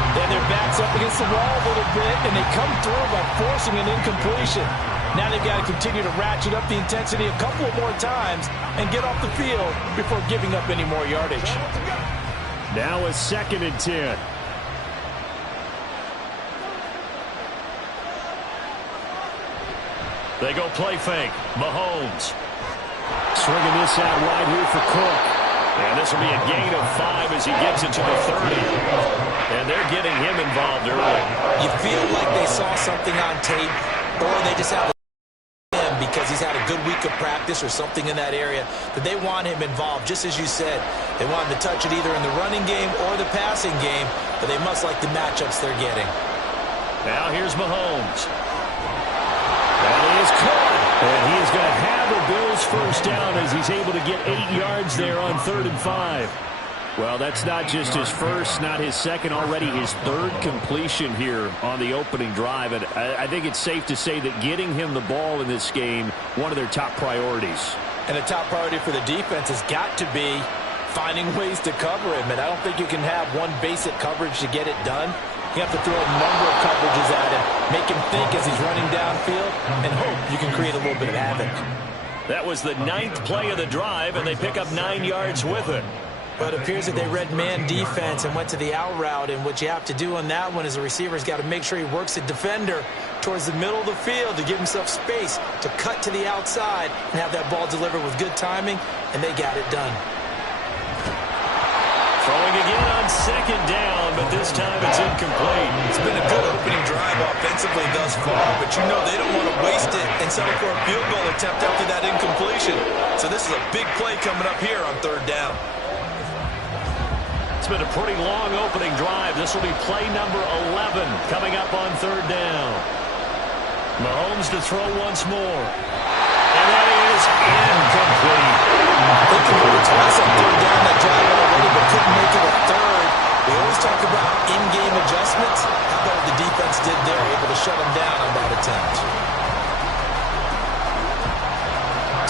Then their back's up against the wall a little bit, and they come through by forcing an incompletion. Now they've got to continue to ratchet up the intensity a couple of more times and get off the field before giving up any more yardage. Now a 2nd and 10. They go play fake. Mahomes. Swinging this out wide here for Cook. And this will be a gain of 5 as he gets into the 30. And they're getting him involved early. You feel like they saw something on tape, or they just have him because he's had a good week of practice or something in that area, that they want him involved. Just as you said, they want him to touch it either in the running game or the passing game, but they must like the matchups they're getting. Now here's Mahomes. That is caught. And he is going to have the Bills first down as he's able to get 8 yards there on 3rd and 5. Well, that's not just his first, not his second, already his 3rd completion here on the opening drive. And I think it's safe to say that getting him the ball in this game, one of their top priorities. And the top priority for the defense has got to be finding ways to cover him. And I don't think you can have one basic coverage to get it done. You have to throw a number of coverages at him, make him think as he's running downfield, and hope you can create a little bit of havoc. That was the 9th play of the drive, and they pick up 9 yards with it. But it appears that they read man defense and went to the out route, and what you have to do on that one is the receiver's got to make sure he works the defender towards the middle of the field to give himself space to cut to the outside and have that ball delivered with good timing, and they got it done. Throwing again on 2nd down, but this time it's incomplete. It's been a good opening drive offensively thus far, but you know they don't want to waste it and settle for a field goal attempt after that incompletion. So this is a big play coming up here on 3rd down. It's been a pretty long opening drive. This will be play number 11 coming up on 3rd down. Mahomes to throw once more. And that is incomplete. They converted twice on 3rd down that drive already, but couldn't make it a 3rd. We always talk about in-game adjustments. How about what the defense did there, able to shut them down on that attempt.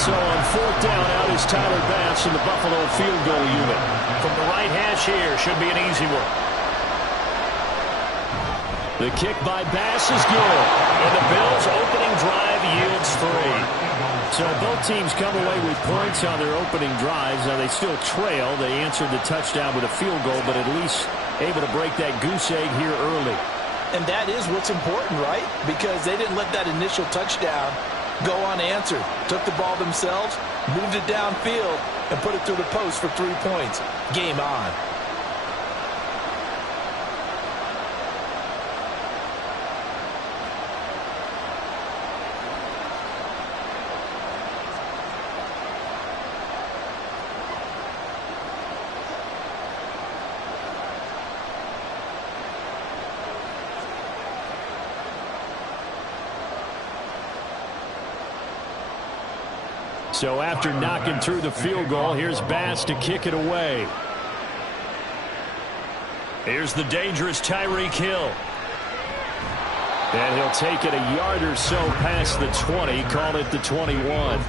So on 4th down, out is Tyler Bass in the Buffalo field goal unit. From the right hash here, should be an easy one. The kick by Bass is good. And the Bills' opening drive yields 3. So both teams come away with points on their opening drives. Now they still trail. They answered the touchdown with a field goal, but at least able to break that goose egg here early. And that is what's important, right? Because they didn't let that initial touchdown go unanswered. Took the ball themselves, moved it downfield, and put it through the post for 3 points. Game on. So after knocking through the field goal, here's Bass to kick it away. Here's the dangerous Tyreek Hill. And he'll take it a yard or so past the 20, call it the 21.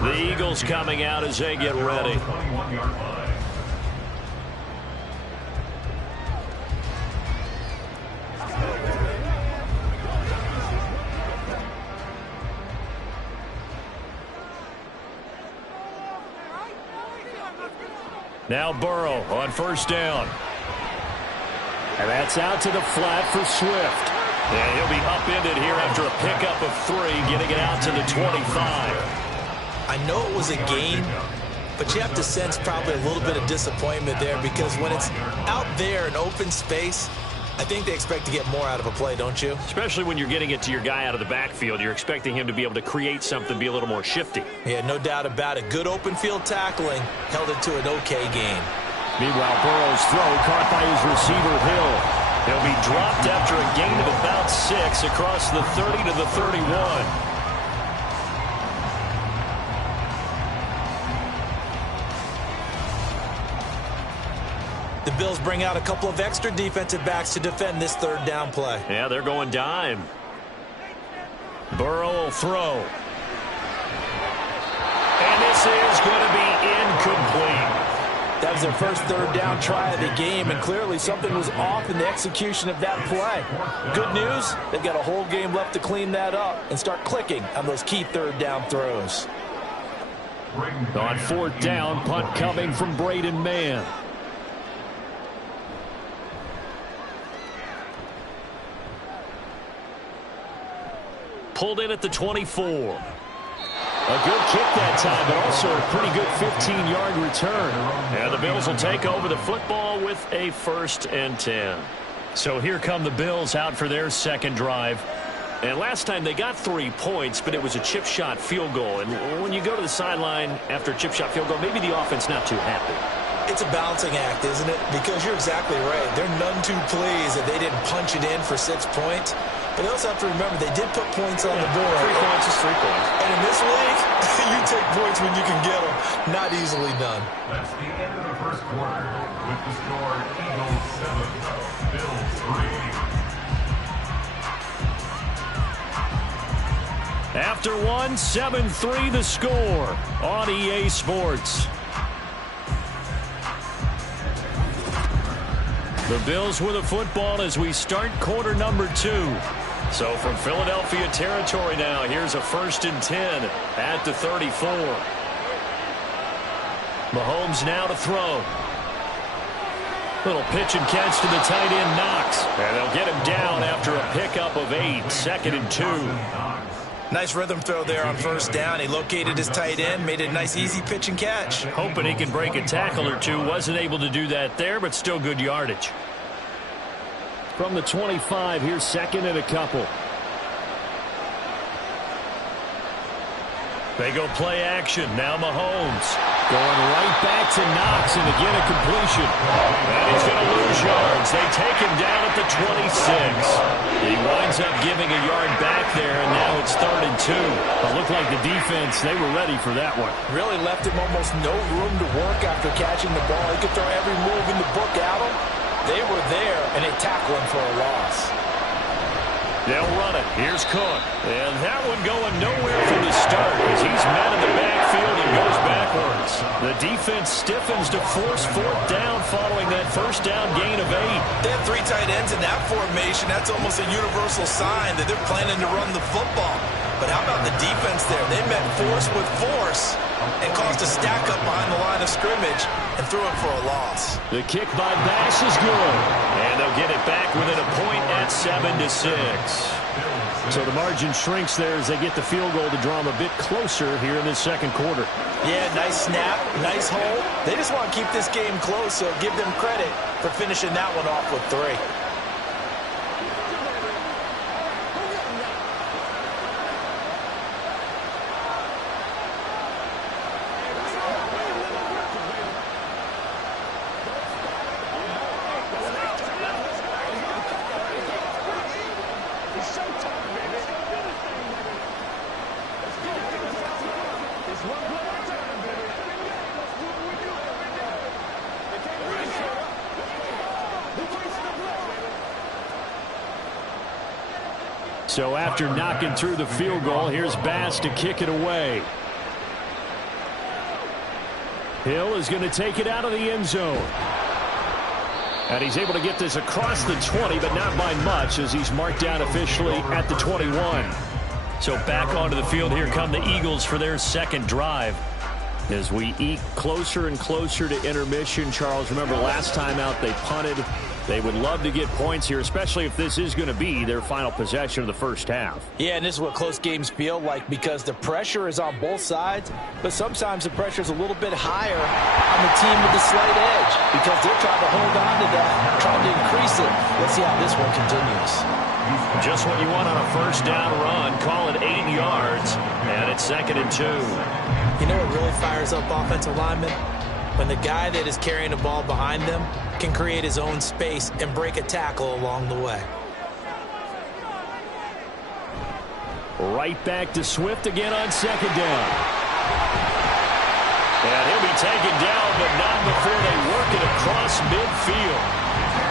The Eagles coming out as they get ready. Now Burrow on 1st down. And that's out to the flat for Swift. And he'll be upended here after a pickup of 3, getting it out to the 25. I know it was a gain, but you have to sense probably a little bit of disappointment there because when it's out there in open space, I think they expect to get more out of a play, don't you? Especially when you're getting it to your guy out of the backfield. You're expecting him to be able to create something, be a little more shifty. Yeah, no doubt about it. Good open field tackling held it to an okay game. Meanwhile, Burrow's throw caught by his receiver, Hill. He'll be dropped after a gain of about 6 across the 30 to the 31. The Bills bring out a couple of extra defensive backs to defend this third down play. Yeah, they're going dime. Burrow will throw. And this is going to be incomplete. That was their first third down try of the game, and clearly something was off in the execution of that play. Good news, they've got a whole game left to clean that up and start clicking on those key third down throws. On fourth down, punt coming from Braden Mann. Pulled in at the 24. A good kick that time, but also a pretty good 15-yard return. And the Bills will take over the football with a 1st and 10. So here come the Bills out for their second drive. And last time they got 3 points, but it was a chip shot field goal. And when you go to the sideline after a chip shot field goal, maybe the offense not too happy. It's a balancing act, isn't it? Because you're exactly right. They're none too pleased that they didn't punch it in for 6 points. But they also have to remember they did put points on the board. 3 points is 3 points. And in this league, you take points when you can get them. Not easily done. That's the end of the first quarter with the score Eagles 7, Bills 3. After 1, 7-3 the score on EA Sports. The Bills with the football as we start quarter number 2. So from Philadelphia territory now, here's a 1st and 10 at the 34. Mahomes now to throw. Little pitch and catch to the tight end, Knox. And they'll get him down after a pickup of 8, 2nd and 2. Nice rhythm throw there on 1st down. He located his tight end, made it a nice easy pitch and catch. Hoping he can break a tackle or two. Wasn't able to do that there, but still good yardage. From the 25, here's 2nd and a couple. They go play action. Now Mahomes. Going right back to Knox, and again a completion. And he's going to lose yards. They take him down at the 26. He winds up giving a yard back there, and now it's 3rd and 2. It looked like the defense, they were ready for that one. Really left him almost no room to work after catching the ball. He could throw every move in the book at him. They were there, and they tackled him for a loss. They'll run it. Here's Cook. And that one going nowhere from the start as he's met in the backfield and goes backwards. The defense stiffens to force 4th down following that 1st down gain of 8. They have 3 tight ends in that formation. That's almost a universal sign that they're planning to run the football. But how about the defense there? They met force with force and caused a stack up behind the line of scrimmage and threw it for a loss. The kick by Bass is good. And they'll get it back within a point at 7-6. So the margin shrinks there as they get the field goal to draw them a bit closer here in this 2nd quarter. Yeah, nice snap, nice hole. They just want to keep this game close, so give them credit for finishing that one off with 3. So after knocking through the field goal, here's Bass to kick it away. Hill is going to take it out of the end zone. And he's able to get this across the 20, but not by much as he's marked down officially at the 21. So back onto the field, here come the Eagles for their 2nd drive. As we eke closer and closer to intermission, Charles, remember last time out they punted. They would love to get points here, especially if this is going to be their final possession of the 1st half. Yeah, and this is what close games feel like because the pressure is on both sides, but sometimes the pressure is a little bit higher on the team with the slight edge because they're trying to hold on to that, trying to increase it. Let's see how this one continues. Just what you want on a 1st down run. Call it 8 yards, and it's 2nd and 2. You know what really fires up offensive linemen? When the guy that is carrying the ball behind them can create his own space and break a tackle along the way. Right back to Swift again on second down. And he'll be taken down, but not before they work it across midfield.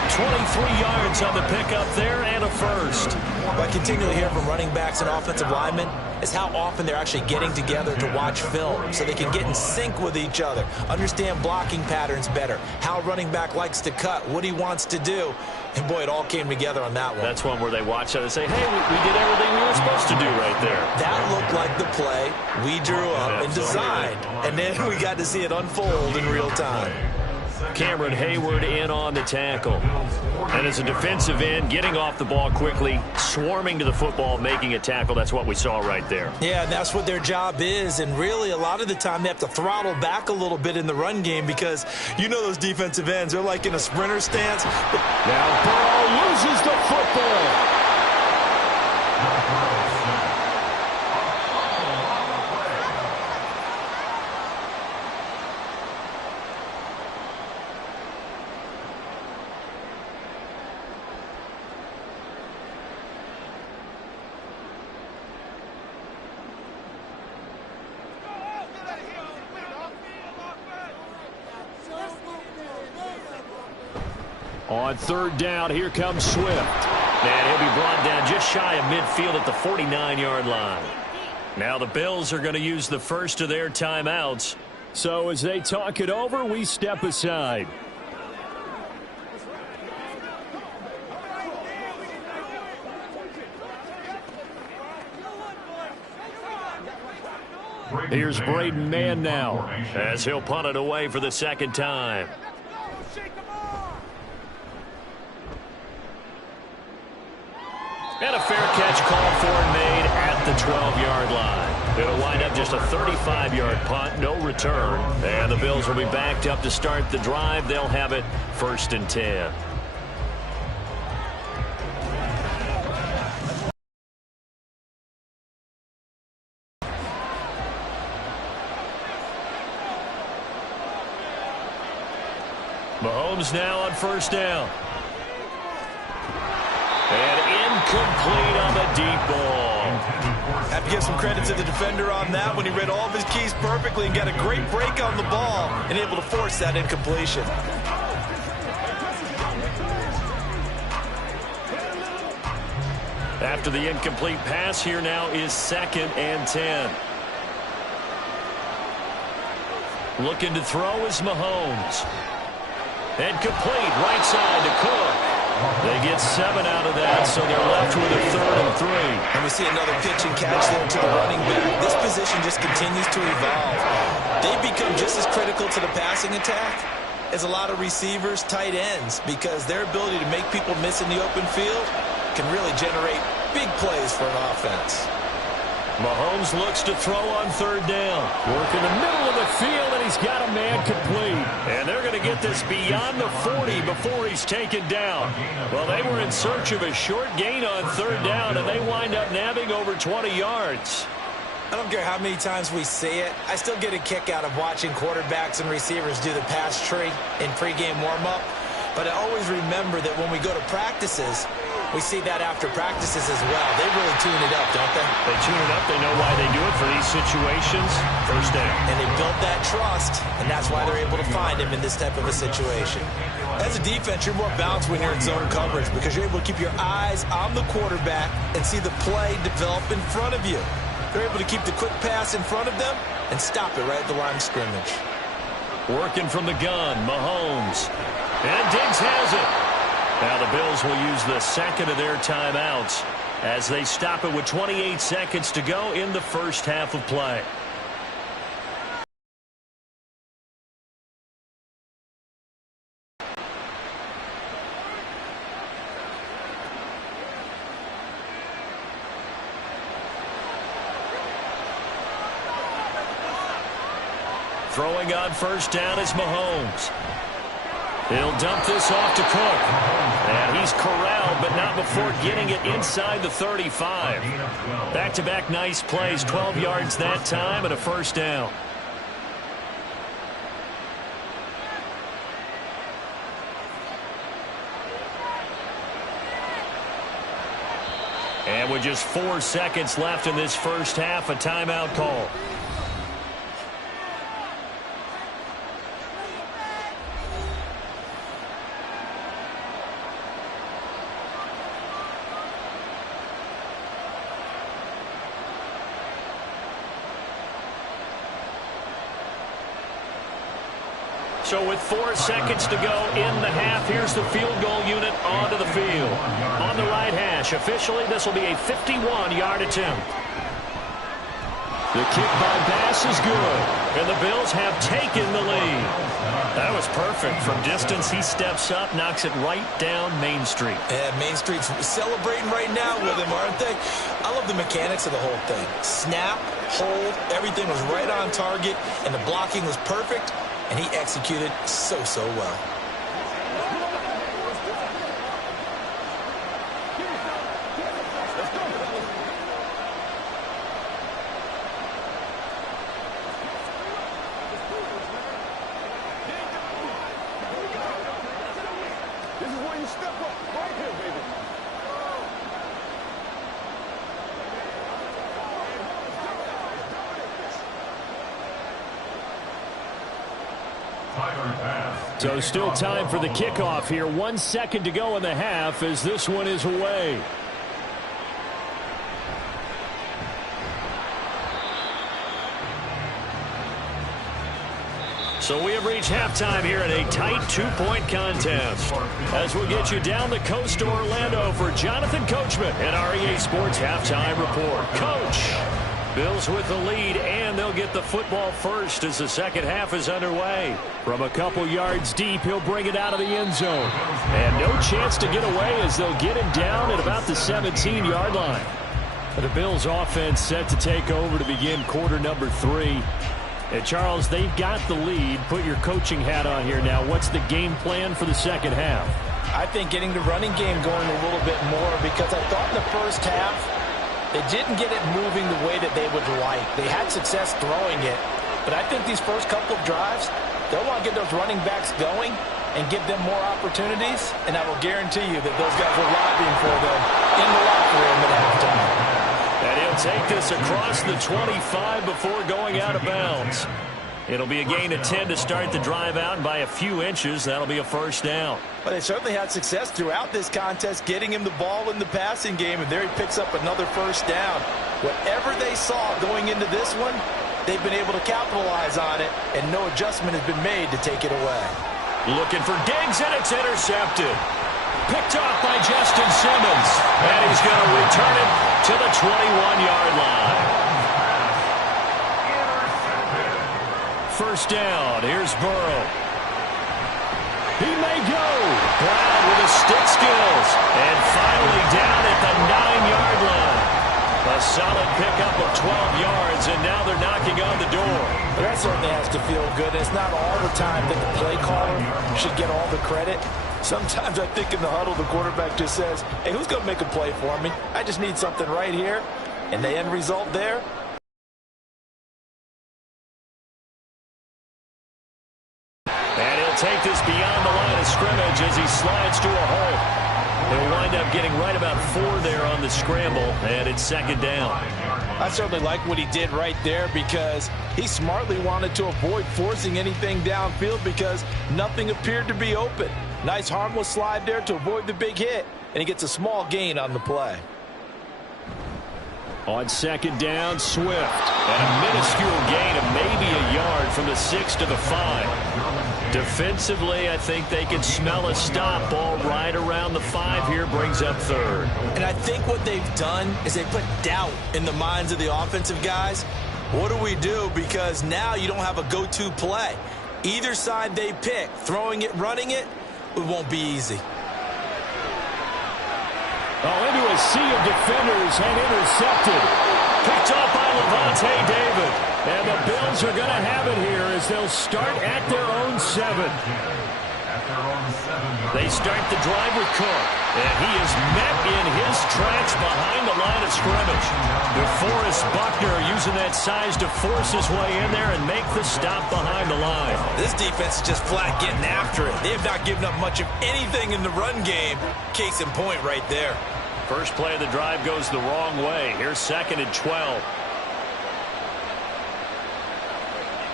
23 yards on the pickup there and a first. What I continually hear from running backs and offensive linemen is how often they're actually getting together to watch film so they can get in sync with each other, understand blocking patterns better, how a running back likes to cut, what he wants to do. And, boy, it all came together on that one. That's one where they watch it and say, hey, we did everything we were supposed to do right there. That looked like the play we drew up and designed, and then we got to see it unfold in real time. Cameron Hayward in on the tackle. And as a defensive end, getting off the ball quickly, swarming to the football, making a tackle, that's what we saw right there. Yeah, and that's what their job is, and really a lot of the time they have to throttle back a little bit in the run game because you know those defensive ends, they're like in a sprinter stance. Now Burrow loses the football. On third down, here comes Swift. And he'll be brought down just shy of midfield at the 49-yard line. Now the Bills are going to use the first of their timeouts. So as they talk it over, we step aside. Here's Braden Mann now, as he'll punt it away for the second time. And a fair catch called for and made at the 12-yard line. It'll wind up just a 35-yard punt, no return. And the Bills will be backed up to start the drive. They'll have it 1st and 10. Mahomes now on first down. And incomplete on the deep ball. Have to give some credit to the defender on that when he read all of his keys perfectly and got a great break on the ball and able to force that incompletion. After the incomplete pass, here now is 2nd and 10. Looking to throw is Mahomes. And complete, right side to Cook. They get 7 out of that, so they're left with a 3rd and 3. And we see another pitch and catch there to the running back. This position just continues to evolve. They become just as critical to the passing attack as a lot of receivers, tight ends, because their ability to make people miss in the open field can really generate big plays for an offense. Mahomes looks to throw on 3rd down. Work in the middle of the field, and he's got a man complete. And they're going to get this beyond the 40 before he's taken down. Well, they were in search of a short gain on 3rd down, and they wind up nabbing over 20 yards. I don't care how many times we see it. I still get a kick out of watching quarterbacks and receivers do the pass tree in pregame warm-up. But I always remember that when we go to practices, we see that after practices as well. They really tune it up, don't they? They tune it up. They know why they do it for these situations. First down. And they built that trust, and that's why they're able to find him in this type of a situation. As a defense, you're more balanced when you're in zone coverage because you're able to keep your eyes on the quarterback and see the play develop in front of you. They're able to keep the quick pass in front of them and stop it right at the line of scrimmage. Working from the gun, Mahomes. And Diggs has it. Now the Bills will use the 2nd of their timeouts as they stop it with 28 seconds to go in the first half of play. Throwing on first down is Mahomes. He'll dump this off to Cook. And he's corralled, but not before getting it inside the 35. Back-to-back nice plays, 12 yards that time and a first down. And with just 4 seconds left in this first half, a timeout call. So with 4 seconds to go in the half, here's the field goal unit onto the field. On the right hash, officially, this will be a 51-yard attempt. The kick by Bass is good, and the Bills have taken the lead. That was perfect. From distance, he steps up, knocks it right down Main Street. And Main Street's celebrating right now with him, aren't they? I love the mechanics of the whole thing. Snap, hold, everything was right on target, and the blocking was perfect. And he executed so well. This is where you step up, right here, baby. So still time for the kickoff here. 1 second to go in the half as this one is away. So we have reached halftime here in a tight 2-point contest. As we get you down the coast to Orlando for Jonathan Coachman and our EA Sports Halftime Report. Coach, Bills with the lead, and they'll get the football first as the second half is underway. From a couple yards deep, he'll bring it out of the end zone. And no chance to get away as they'll get him down at about the 17-yard line. The Bills offense set to take over to begin quarter number 3. And Charles, they've got the lead. Put your coaching hat on here now. What's the game plan for the second half? I think getting the running game going a little bit more, because I thought in the first half they didn't get it moving the way that they would like. They had success throwing it, but I think these first couple of drives, they'll want to get those running backs going and give them more opportunities, and I will guarantee you that those guys were lobbying for them in the locker room at halftime. And he'll take this across the 25 before going out of bounds. It'll be a gain of 10 to start the drive out, and by a few inches, that'll be a first down. But they certainly had success throughout this contest, getting him the ball in the passing game, and there he picks up another first down. Whatever they saw going into this one, they've been able to capitalize on it, and no adjustment has been made to take it away. Looking for Diggs, and it's intercepted. Picked off by Justin Simmons, and he's going to return it to the 21-yard line. First down, here's Burrow. He may go. Brown with his stick skills. And finally down at the 9-yard line. A solid pickup of 12 yards, and now they're knocking on the door. But that certainly has to feel good. It's not all the time that the play caller should get all the credit. Sometimes I think in the huddle, the quarterback just says, hey, who's going to make a play for me? I just need something right here. And the end result there, take this beyond the line of scrimmage as he slides to a hole. He'll wind up getting right about 4 there on the scramble, and it's second down. I certainly like what he did right there, because he smartly wanted to avoid forcing anything downfield because nothing appeared to be open. Nice harmless slide there to avoid the big hit, and he gets a small gain on the play. On second down, Swift. And a minuscule gain of maybe a yard from the 6 to the 5. Defensively, I think they can smell a stop. Ball right around the 5 here, brings up third. And I think what they've done is they put doubt in the minds of the offensive guys. What do we do? Because now you don't have a go-to play. Either side they pick, throwing it, running it, it won't be easy. Oh, into a sea of defenders and intercepted. Picked off by Levante David. And the Bills are going to have it here as they'll start at their own 7. They start the drive with Cook. And he is met in his tracks behind the line of scrimmage. DeForest Buckner using that size to force his way in there and make the stop behind the line. This defense is just flat getting after it. They have not given up much of anything in the run game. Case in point right there. First play of the drive goes the wrong way. Here's 2nd and 12.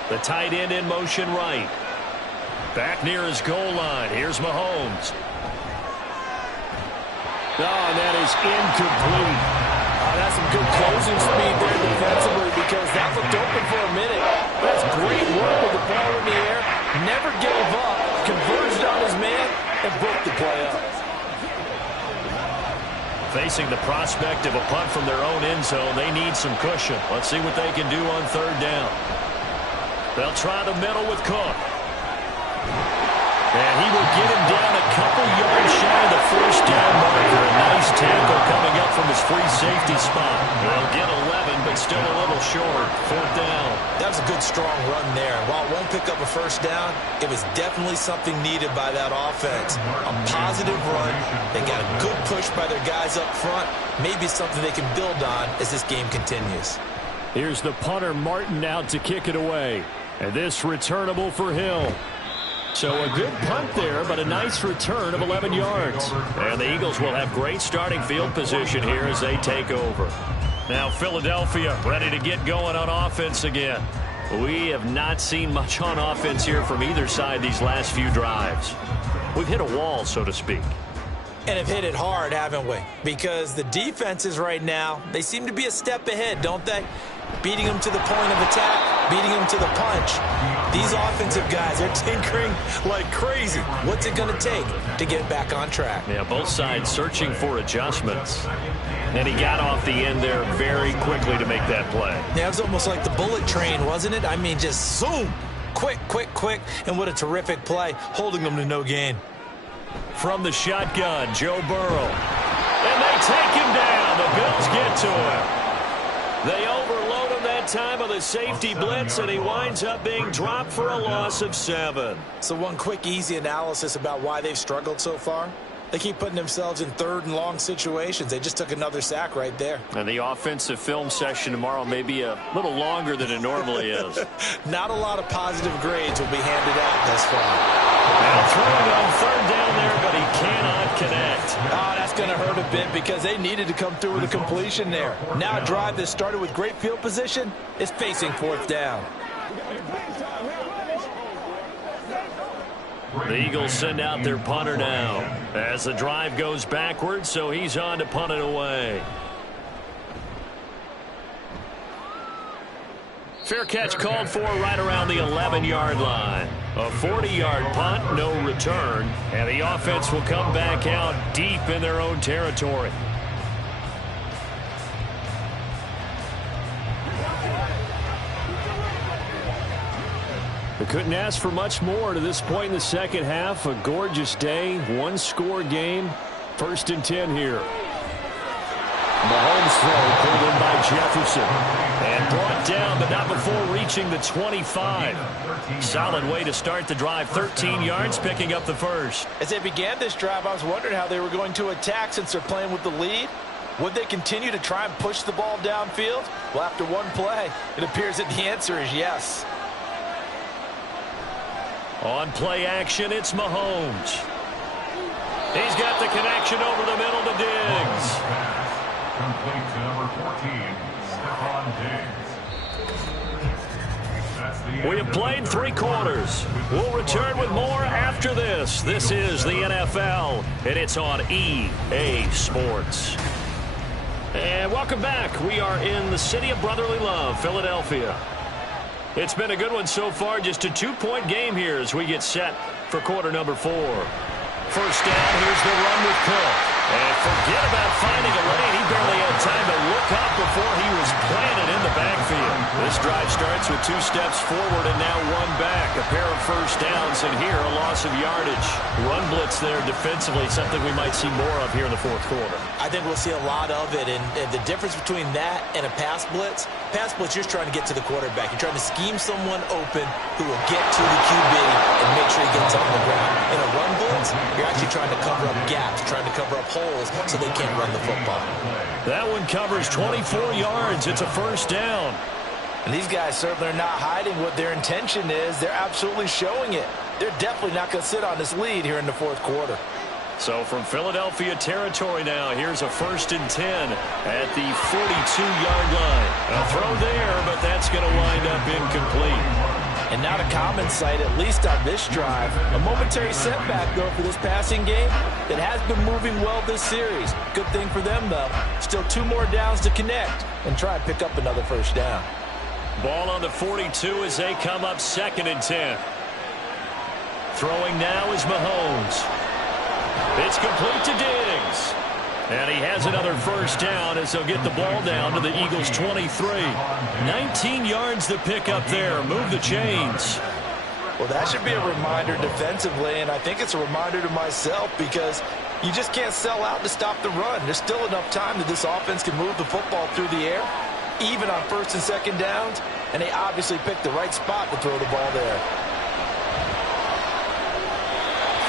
The tight end in motion right. Back near his goal line. Here's Mahomes. Oh, and that is incomplete. That's some good closing speed there defensively because that looked open for a minute. That's great work with the ball in the air. Never gave up. Converged on his man and broke the play up. Facing the prospect of a punt from their own end zone, they need some cushion. Let's see what they can do on 3rd down. They'll try the middle with Cook. And he will get him down a couple yards shy of the 1st down marker. A nice tackle coming up from his free safety spot. They'll get 11, but still a little short. 4th down. That was a good, strong run there. And while it won't pick up a 1st down, it was definitely something needed by that offense. A positive run. They got a good push by their guys up front. Maybe something they can build on as this game continues. Here's the punter, Martin, out to kick it away. And this returnable for Hill. So a good punt there, but a nice return of 11 yards. And the Eagles will have great starting field position here as they take over. Now Philadelphia ready to get going on offense again. We have not seen much on offense here from either side these last few drives. We've hit a wall, so to speak. And have hit it hard, haven't we? Because the defenses right now, they seem to be a step ahead, don't they? Beating them to the point of attack, beating them to the punch. These offensive guys are tinkering like crazy. What's it going to take to get back on track? Yeah, both sides searching for adjustments. And he got off the end there very quickly to make that play. Yeah, it was almost like the bullet train, wasn't it? I mean, just zoom. Quick, quick, quick. And what a terrific play, holding them to no gain. From the shotgun, Joe Burrow. And they take him down. The Bills get to him. They overload him that time with a safety blitz, and he winds up being dropped for a loss of 7. So one quick, easy analysis about why they've struggled so far. They keep putting themselves in 3rd and long situations. They just took another sack right there. And the offensive film session tomorrow may be a little longer than it normally is. Not a lot of positive grades will be handed out thus far. Now throwing on 3rd down there, but he cannot connect. Oh, that's going to hurt a bit because they needed to come through with a completion there. Now a drive that started with great field position is facing 4th down. The Eagles send out their punter now as the drive goes backwards, so he's on to punt it away. Fair catch called for right around the 11-yard line. A 40-yard punt, no return, and the offense will come back out deep in their own territory. They couldn't ask for much more to this point in the 2nd half. A gorgeous day, 1-score game. 1st and 10 here. Mahomes throw pulled in by Jefferson. And brought down, but not before reaching the 25. Solid way to start the drive. 13 yards, picking up the 1st. As they began this drive, I was wondering how they were going to attack since they're playing with the lead. Would they continue to try and push the ball downfield? Well, after one play, it appears that the answer is yes. On play action, it's Mahomes. He's got the connection over the middle to Diggs. Complete to number 14, Stephon Diggs. We have played 3 quarters. We'll return with more after this. This is the NFL, and it's on EA Sports. And welcome back. We are in the city of brotherly love, Philadelphia. It's been a good one so far. Just a 2-point game here as we get set for quarter number 4. First down, here's the run with Cook. And forget about finding a lane. He barely had time to look up before he was planted in the backfield. This drive starts with 2 steps forward and now 1 back. A pair of first downs, and here a loss of yardage. Run blitz there defensively, something we might see more of here in the 4th quarter. I think we'll see a lot of it, and the difference between that and a pass blitz, you're trying to get to the quarterback. You're trying to scheme someone open who will get to the QB and make sure he gets on the ground. In a run blitz, you're actually trying to cover up gaps, trying to cover up holes so they can't run the football. That one covers 24 yards. It's a first down. And these guys certainly are not hiding what their intention is. They're absolutely showing it. They're definitely not going to sit on this lead here in the 4th quarter. So from Philadelphia territory now, here's a 1st and 10 at the 42-yard line. A throw there, but that's going to wind up incomplete. And not a common sight, at least on this drive. A momentary setback, though, for this passing game that has been moving well this series. Good thing for them, though. Still 2 more downs to connect and try and pick up another 1st down. Ball on the 42 as they come up 2nd and 10. Throwing now is Mahomes. It's complete to Diggs. And he has another 1st down as they'll get the ball down to the Eagles' 23. 19 yards to pick up there. Move the chains. Well, that should be a reminder defensively, and I think it's a reminder to myself because you just can't sell out to stop the run. There's still enough time that this offense can move the football through the air, even on 1st and 2nd downs, and they obviously picked the right spot to throw the ball there.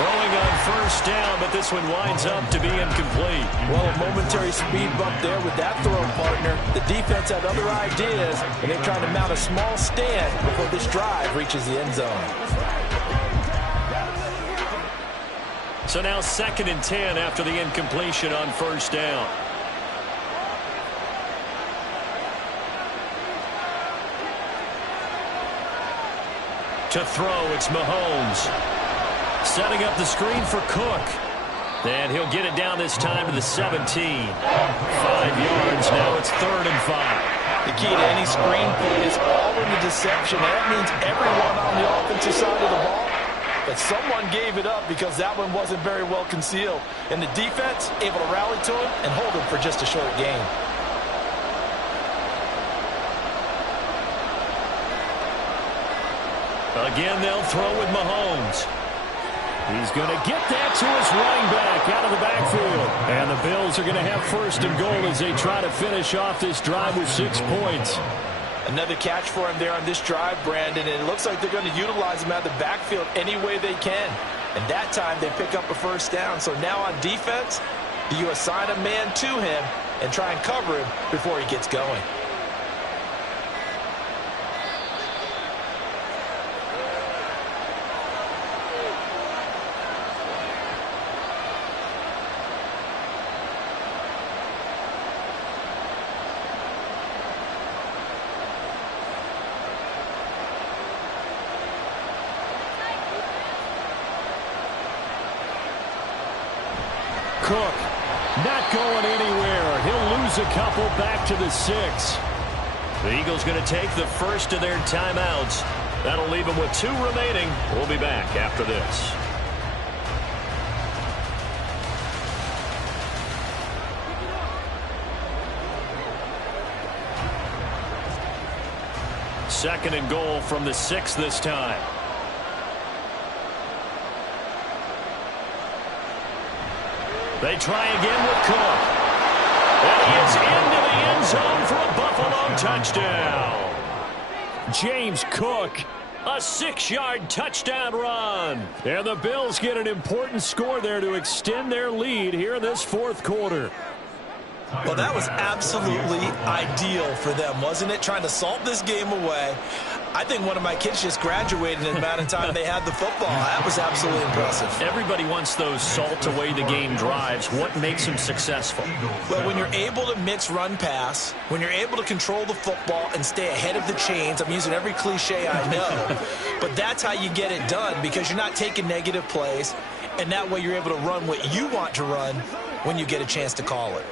Throwing on 1st down, but this one winds up to be incomplete. Well, a momentary speed bump there with that throw partner. The defense had other ideas, and they're trying to mount a small stand before this drive reaches the end zone. So now 2nd and 10 after the incompletion on 1st down. To throw, it's Mahomes. Setting up the screen for Cook. And he'll get it down this time to the 17. 5 yards. Now it's 3rd and 5. The key to any screen play is all in the deception. That means everyone on the offensive side of the ball. But someone gave it up because that one wasn't very well concealed. And the defense able to rally to him and hold him for just a short gain. Again, they'll throw with Mahomes. He's going to get that to his running back out of the backfield. And the Bills are going to have 1st and goal as they try to finish off this drive with 6 points. Another catch for him there on this drive, Brandon, and it looks like they're going to utilize him out of the backfield any way they can. And that time they pick up a 1st down. So now on defense, you assign a man to him and try and cover him before he gets going. Cook not going anywhere. He'll lose a couple back to the 6. The Eagles going to take the 1st of their timeouts. That'll leave them with 2 remaining. We'll be back after this. Second and goal from the 6 this time. They try again with Cook. And he is into the end zone for a Buffalo touchdown. James Cook. A 6-yard touchdown run. And the Bills get an important score there to extend their lead here in this 4th quarter. Well, that was absolutely ideal for them, wasn't it? Trying to salt this game away. I think one of my kids just graduated in the amount of time they had the football. That was absolutely impressive. Everybody wants those salt-away-the-game drives. What makes them successful? Well, when you're able to mix run-pass, when you're able to control the football and stay ahead of the chains, I'm using every cliche I know, but that's how you get it done because you're not taking negative plays, and that way you're able to run what you want to run when you get a chance to call it.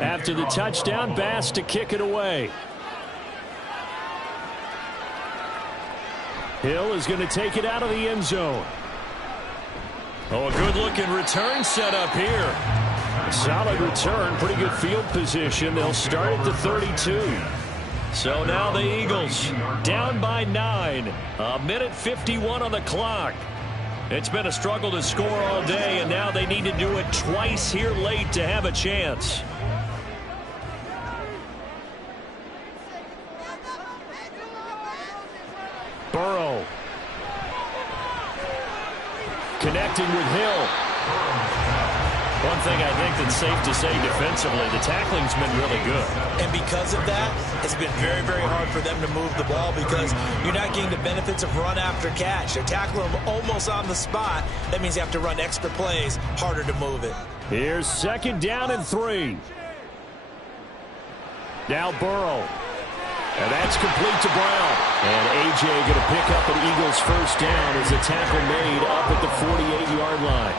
After the touchdown, Bass to kick it away. Hill is going to take it out of the end zone. Oh, a good-looking return set up here. Solid return, pretty good field position. They'll start at the 32. So now the Eagles down by 9. 1:51 on the clock. It's been a struggle to score all day, and now they need to do it twice here late to have a chance. Burrow. Connecting with Hill. One thing I think that's safe to say defensively, the tackling's been really good. And because of that, it's been very, very hard for them to move the ball because you're not getting the benefits of run after catch. They're tackling them almost on the spot. That means you have to run extra plays, harder to move it. Here's 2nd down and 3. Now Burrow. And that's complete to Brown. And A.J. going to pick up an Eagles first down as a tackle made up at the 48-yard line.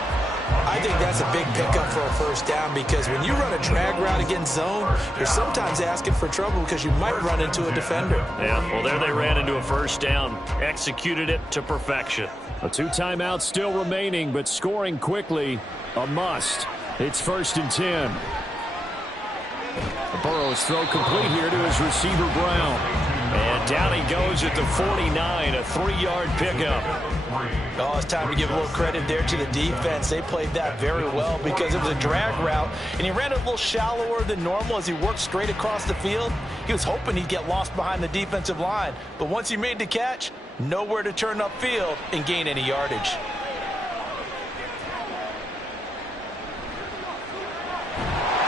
I think that's a big pickup for a first down because when you run a drag route against zone, you're sometimes asking for trouble because you might run into a defender. Yeah, well, there they ran into a first down. Executed it to perfection. A 2 timeouts still remaining, but scoring quickly, a must. It's 1st and 10. Burrow's throw complete here to his receiver, Brown. And down he goes at the 49, a 3-yard pickup. Oh, it's time to give a little credit there to the defense. They played that very well because it was a drag route, and he ran it a little shallower than normal as he worked straight across the field. He was hoping he'd get lost behind the defensive line, but once he made the catch, nowhere to turn upfield and gain any yardage.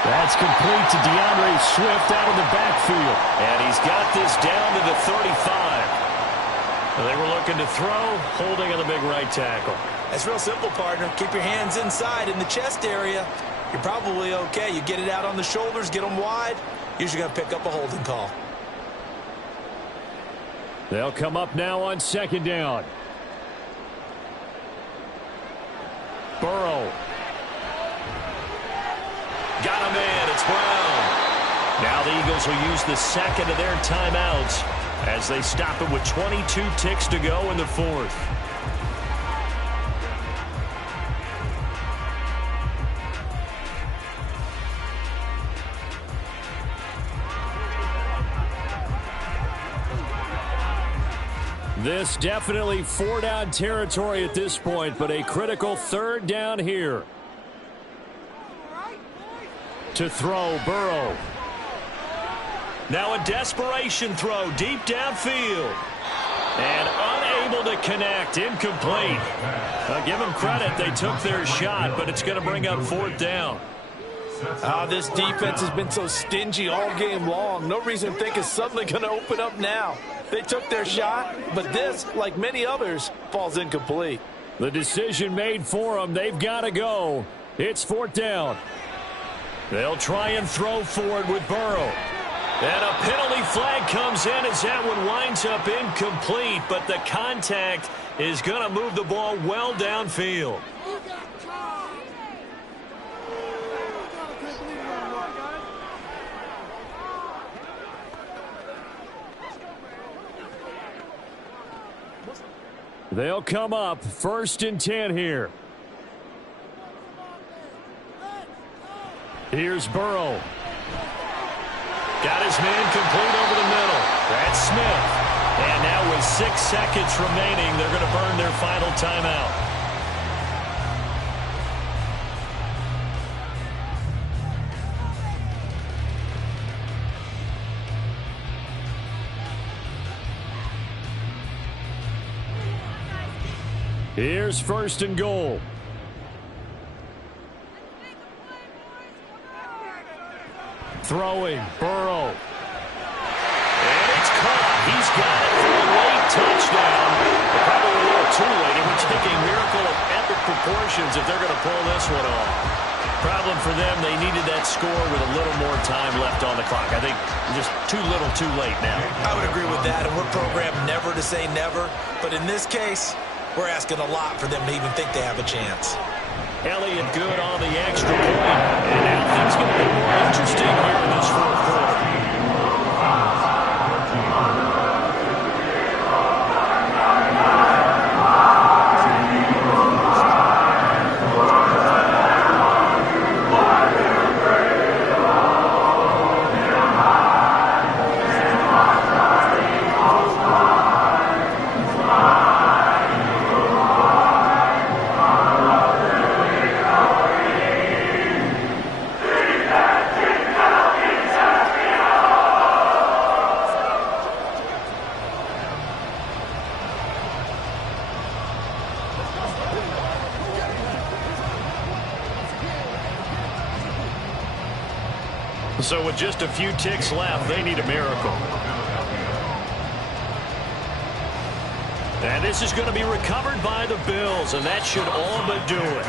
That's complete to DeAndre Swift out of the backfield. And he's got this down to the 35. They were looking to throw, holding on the big right tackle. That's real simple, partner. Keep your hands inside in the chest area. You're probably okay. You get it out on the shoulders, get them wide. Usually going to pick up a holding call. They'll come up now on 2nd down. Burrow. Got him in. It's Brown. Now the Eagles will use the 2nd of their timeouts as they stop it with 22 ticks to go in the 4th. This definitely 4-down territory at this point, but a critical 3rd down here. To throw, Burrow. Now a desperation throw deep downfield. And unable to connect. Incomplete. Give them credit. They took their shot, but it's going to bring up 4th down. This defense has been so stingy all game long. No reason to think it's suddenly going to open up now. They took their shot, but this, like many others, falls incomplete. The decision made for them. They've got to go. It's 4th down. They'll try and throw forward with Burrow. And a penalty flag comes in as that one winds up incomplete, but the contact is going to move the ball well downfield. They'll come up 1st and 10 here. Here's Burrow. Got his man complete over the middle. That's Smith. And now with 6 seconds remaining, they're going to burn their final timeout. Here's 1st and goal. Throwing, Burrow. And it's caught. He's got it for a late touchdown. Probably a little too late. It would take a miracle of epic proportions if they're going to pull this one off. Problem for them, they needed that score with a little more time left on the clock. I think just too little too late now. I would agree with that, and we're programmed never to say never. But in this case, we're asking a lot for them to even think they have a chance. Elliott good on the extra point. And now things going to be more interesting here in this 4th quarter. So with just a few ticks left, they need a miracle. And this is going to be recovered by the Bills, and that should all but do it.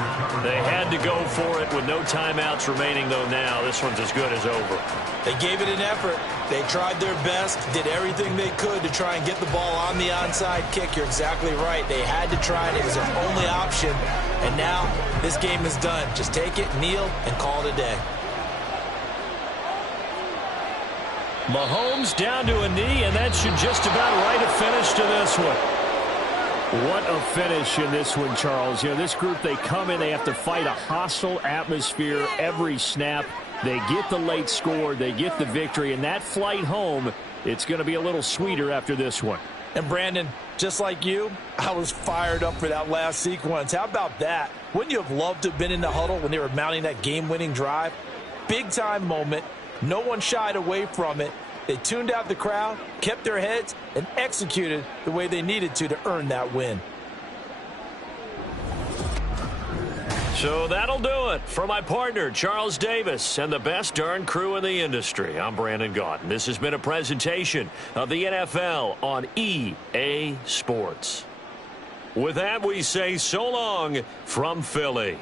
They had to go for it with no timeouts remaining, though now this one's as good as over. They gave it an effort. They tried their best, did everything they could to try and get the ball on the onside kick. You're exactly right. They had to try it. It was their only option. And now this game is done. Just take it, kneel, and call it a day. Mahomes down to a knee, and that should just about write a finish to this one. What a finish in this one, Charles. You know, this group, they come in, they have to fight a hostile atmosphere every snap. They get the late score, they get the victory, and that flight home, it's going to be a little sweeter after this one. And Brandon, just like you, I was fired up for that last sequence. How about that? Wouldn't you have loved to have been in the huddle when they were mounting that game-winning drive? Big-time moment. No one shied away from it. They tuned out the crowd, kept their heads, and executed the way they needed to earn that win. So that'll do it. For my partner, Charles Davis, and the best darn crew in the industry, I'm Brandon Gaudin. This has been a presentation of the NFL on EA Sports. With that, we say so long from Philly.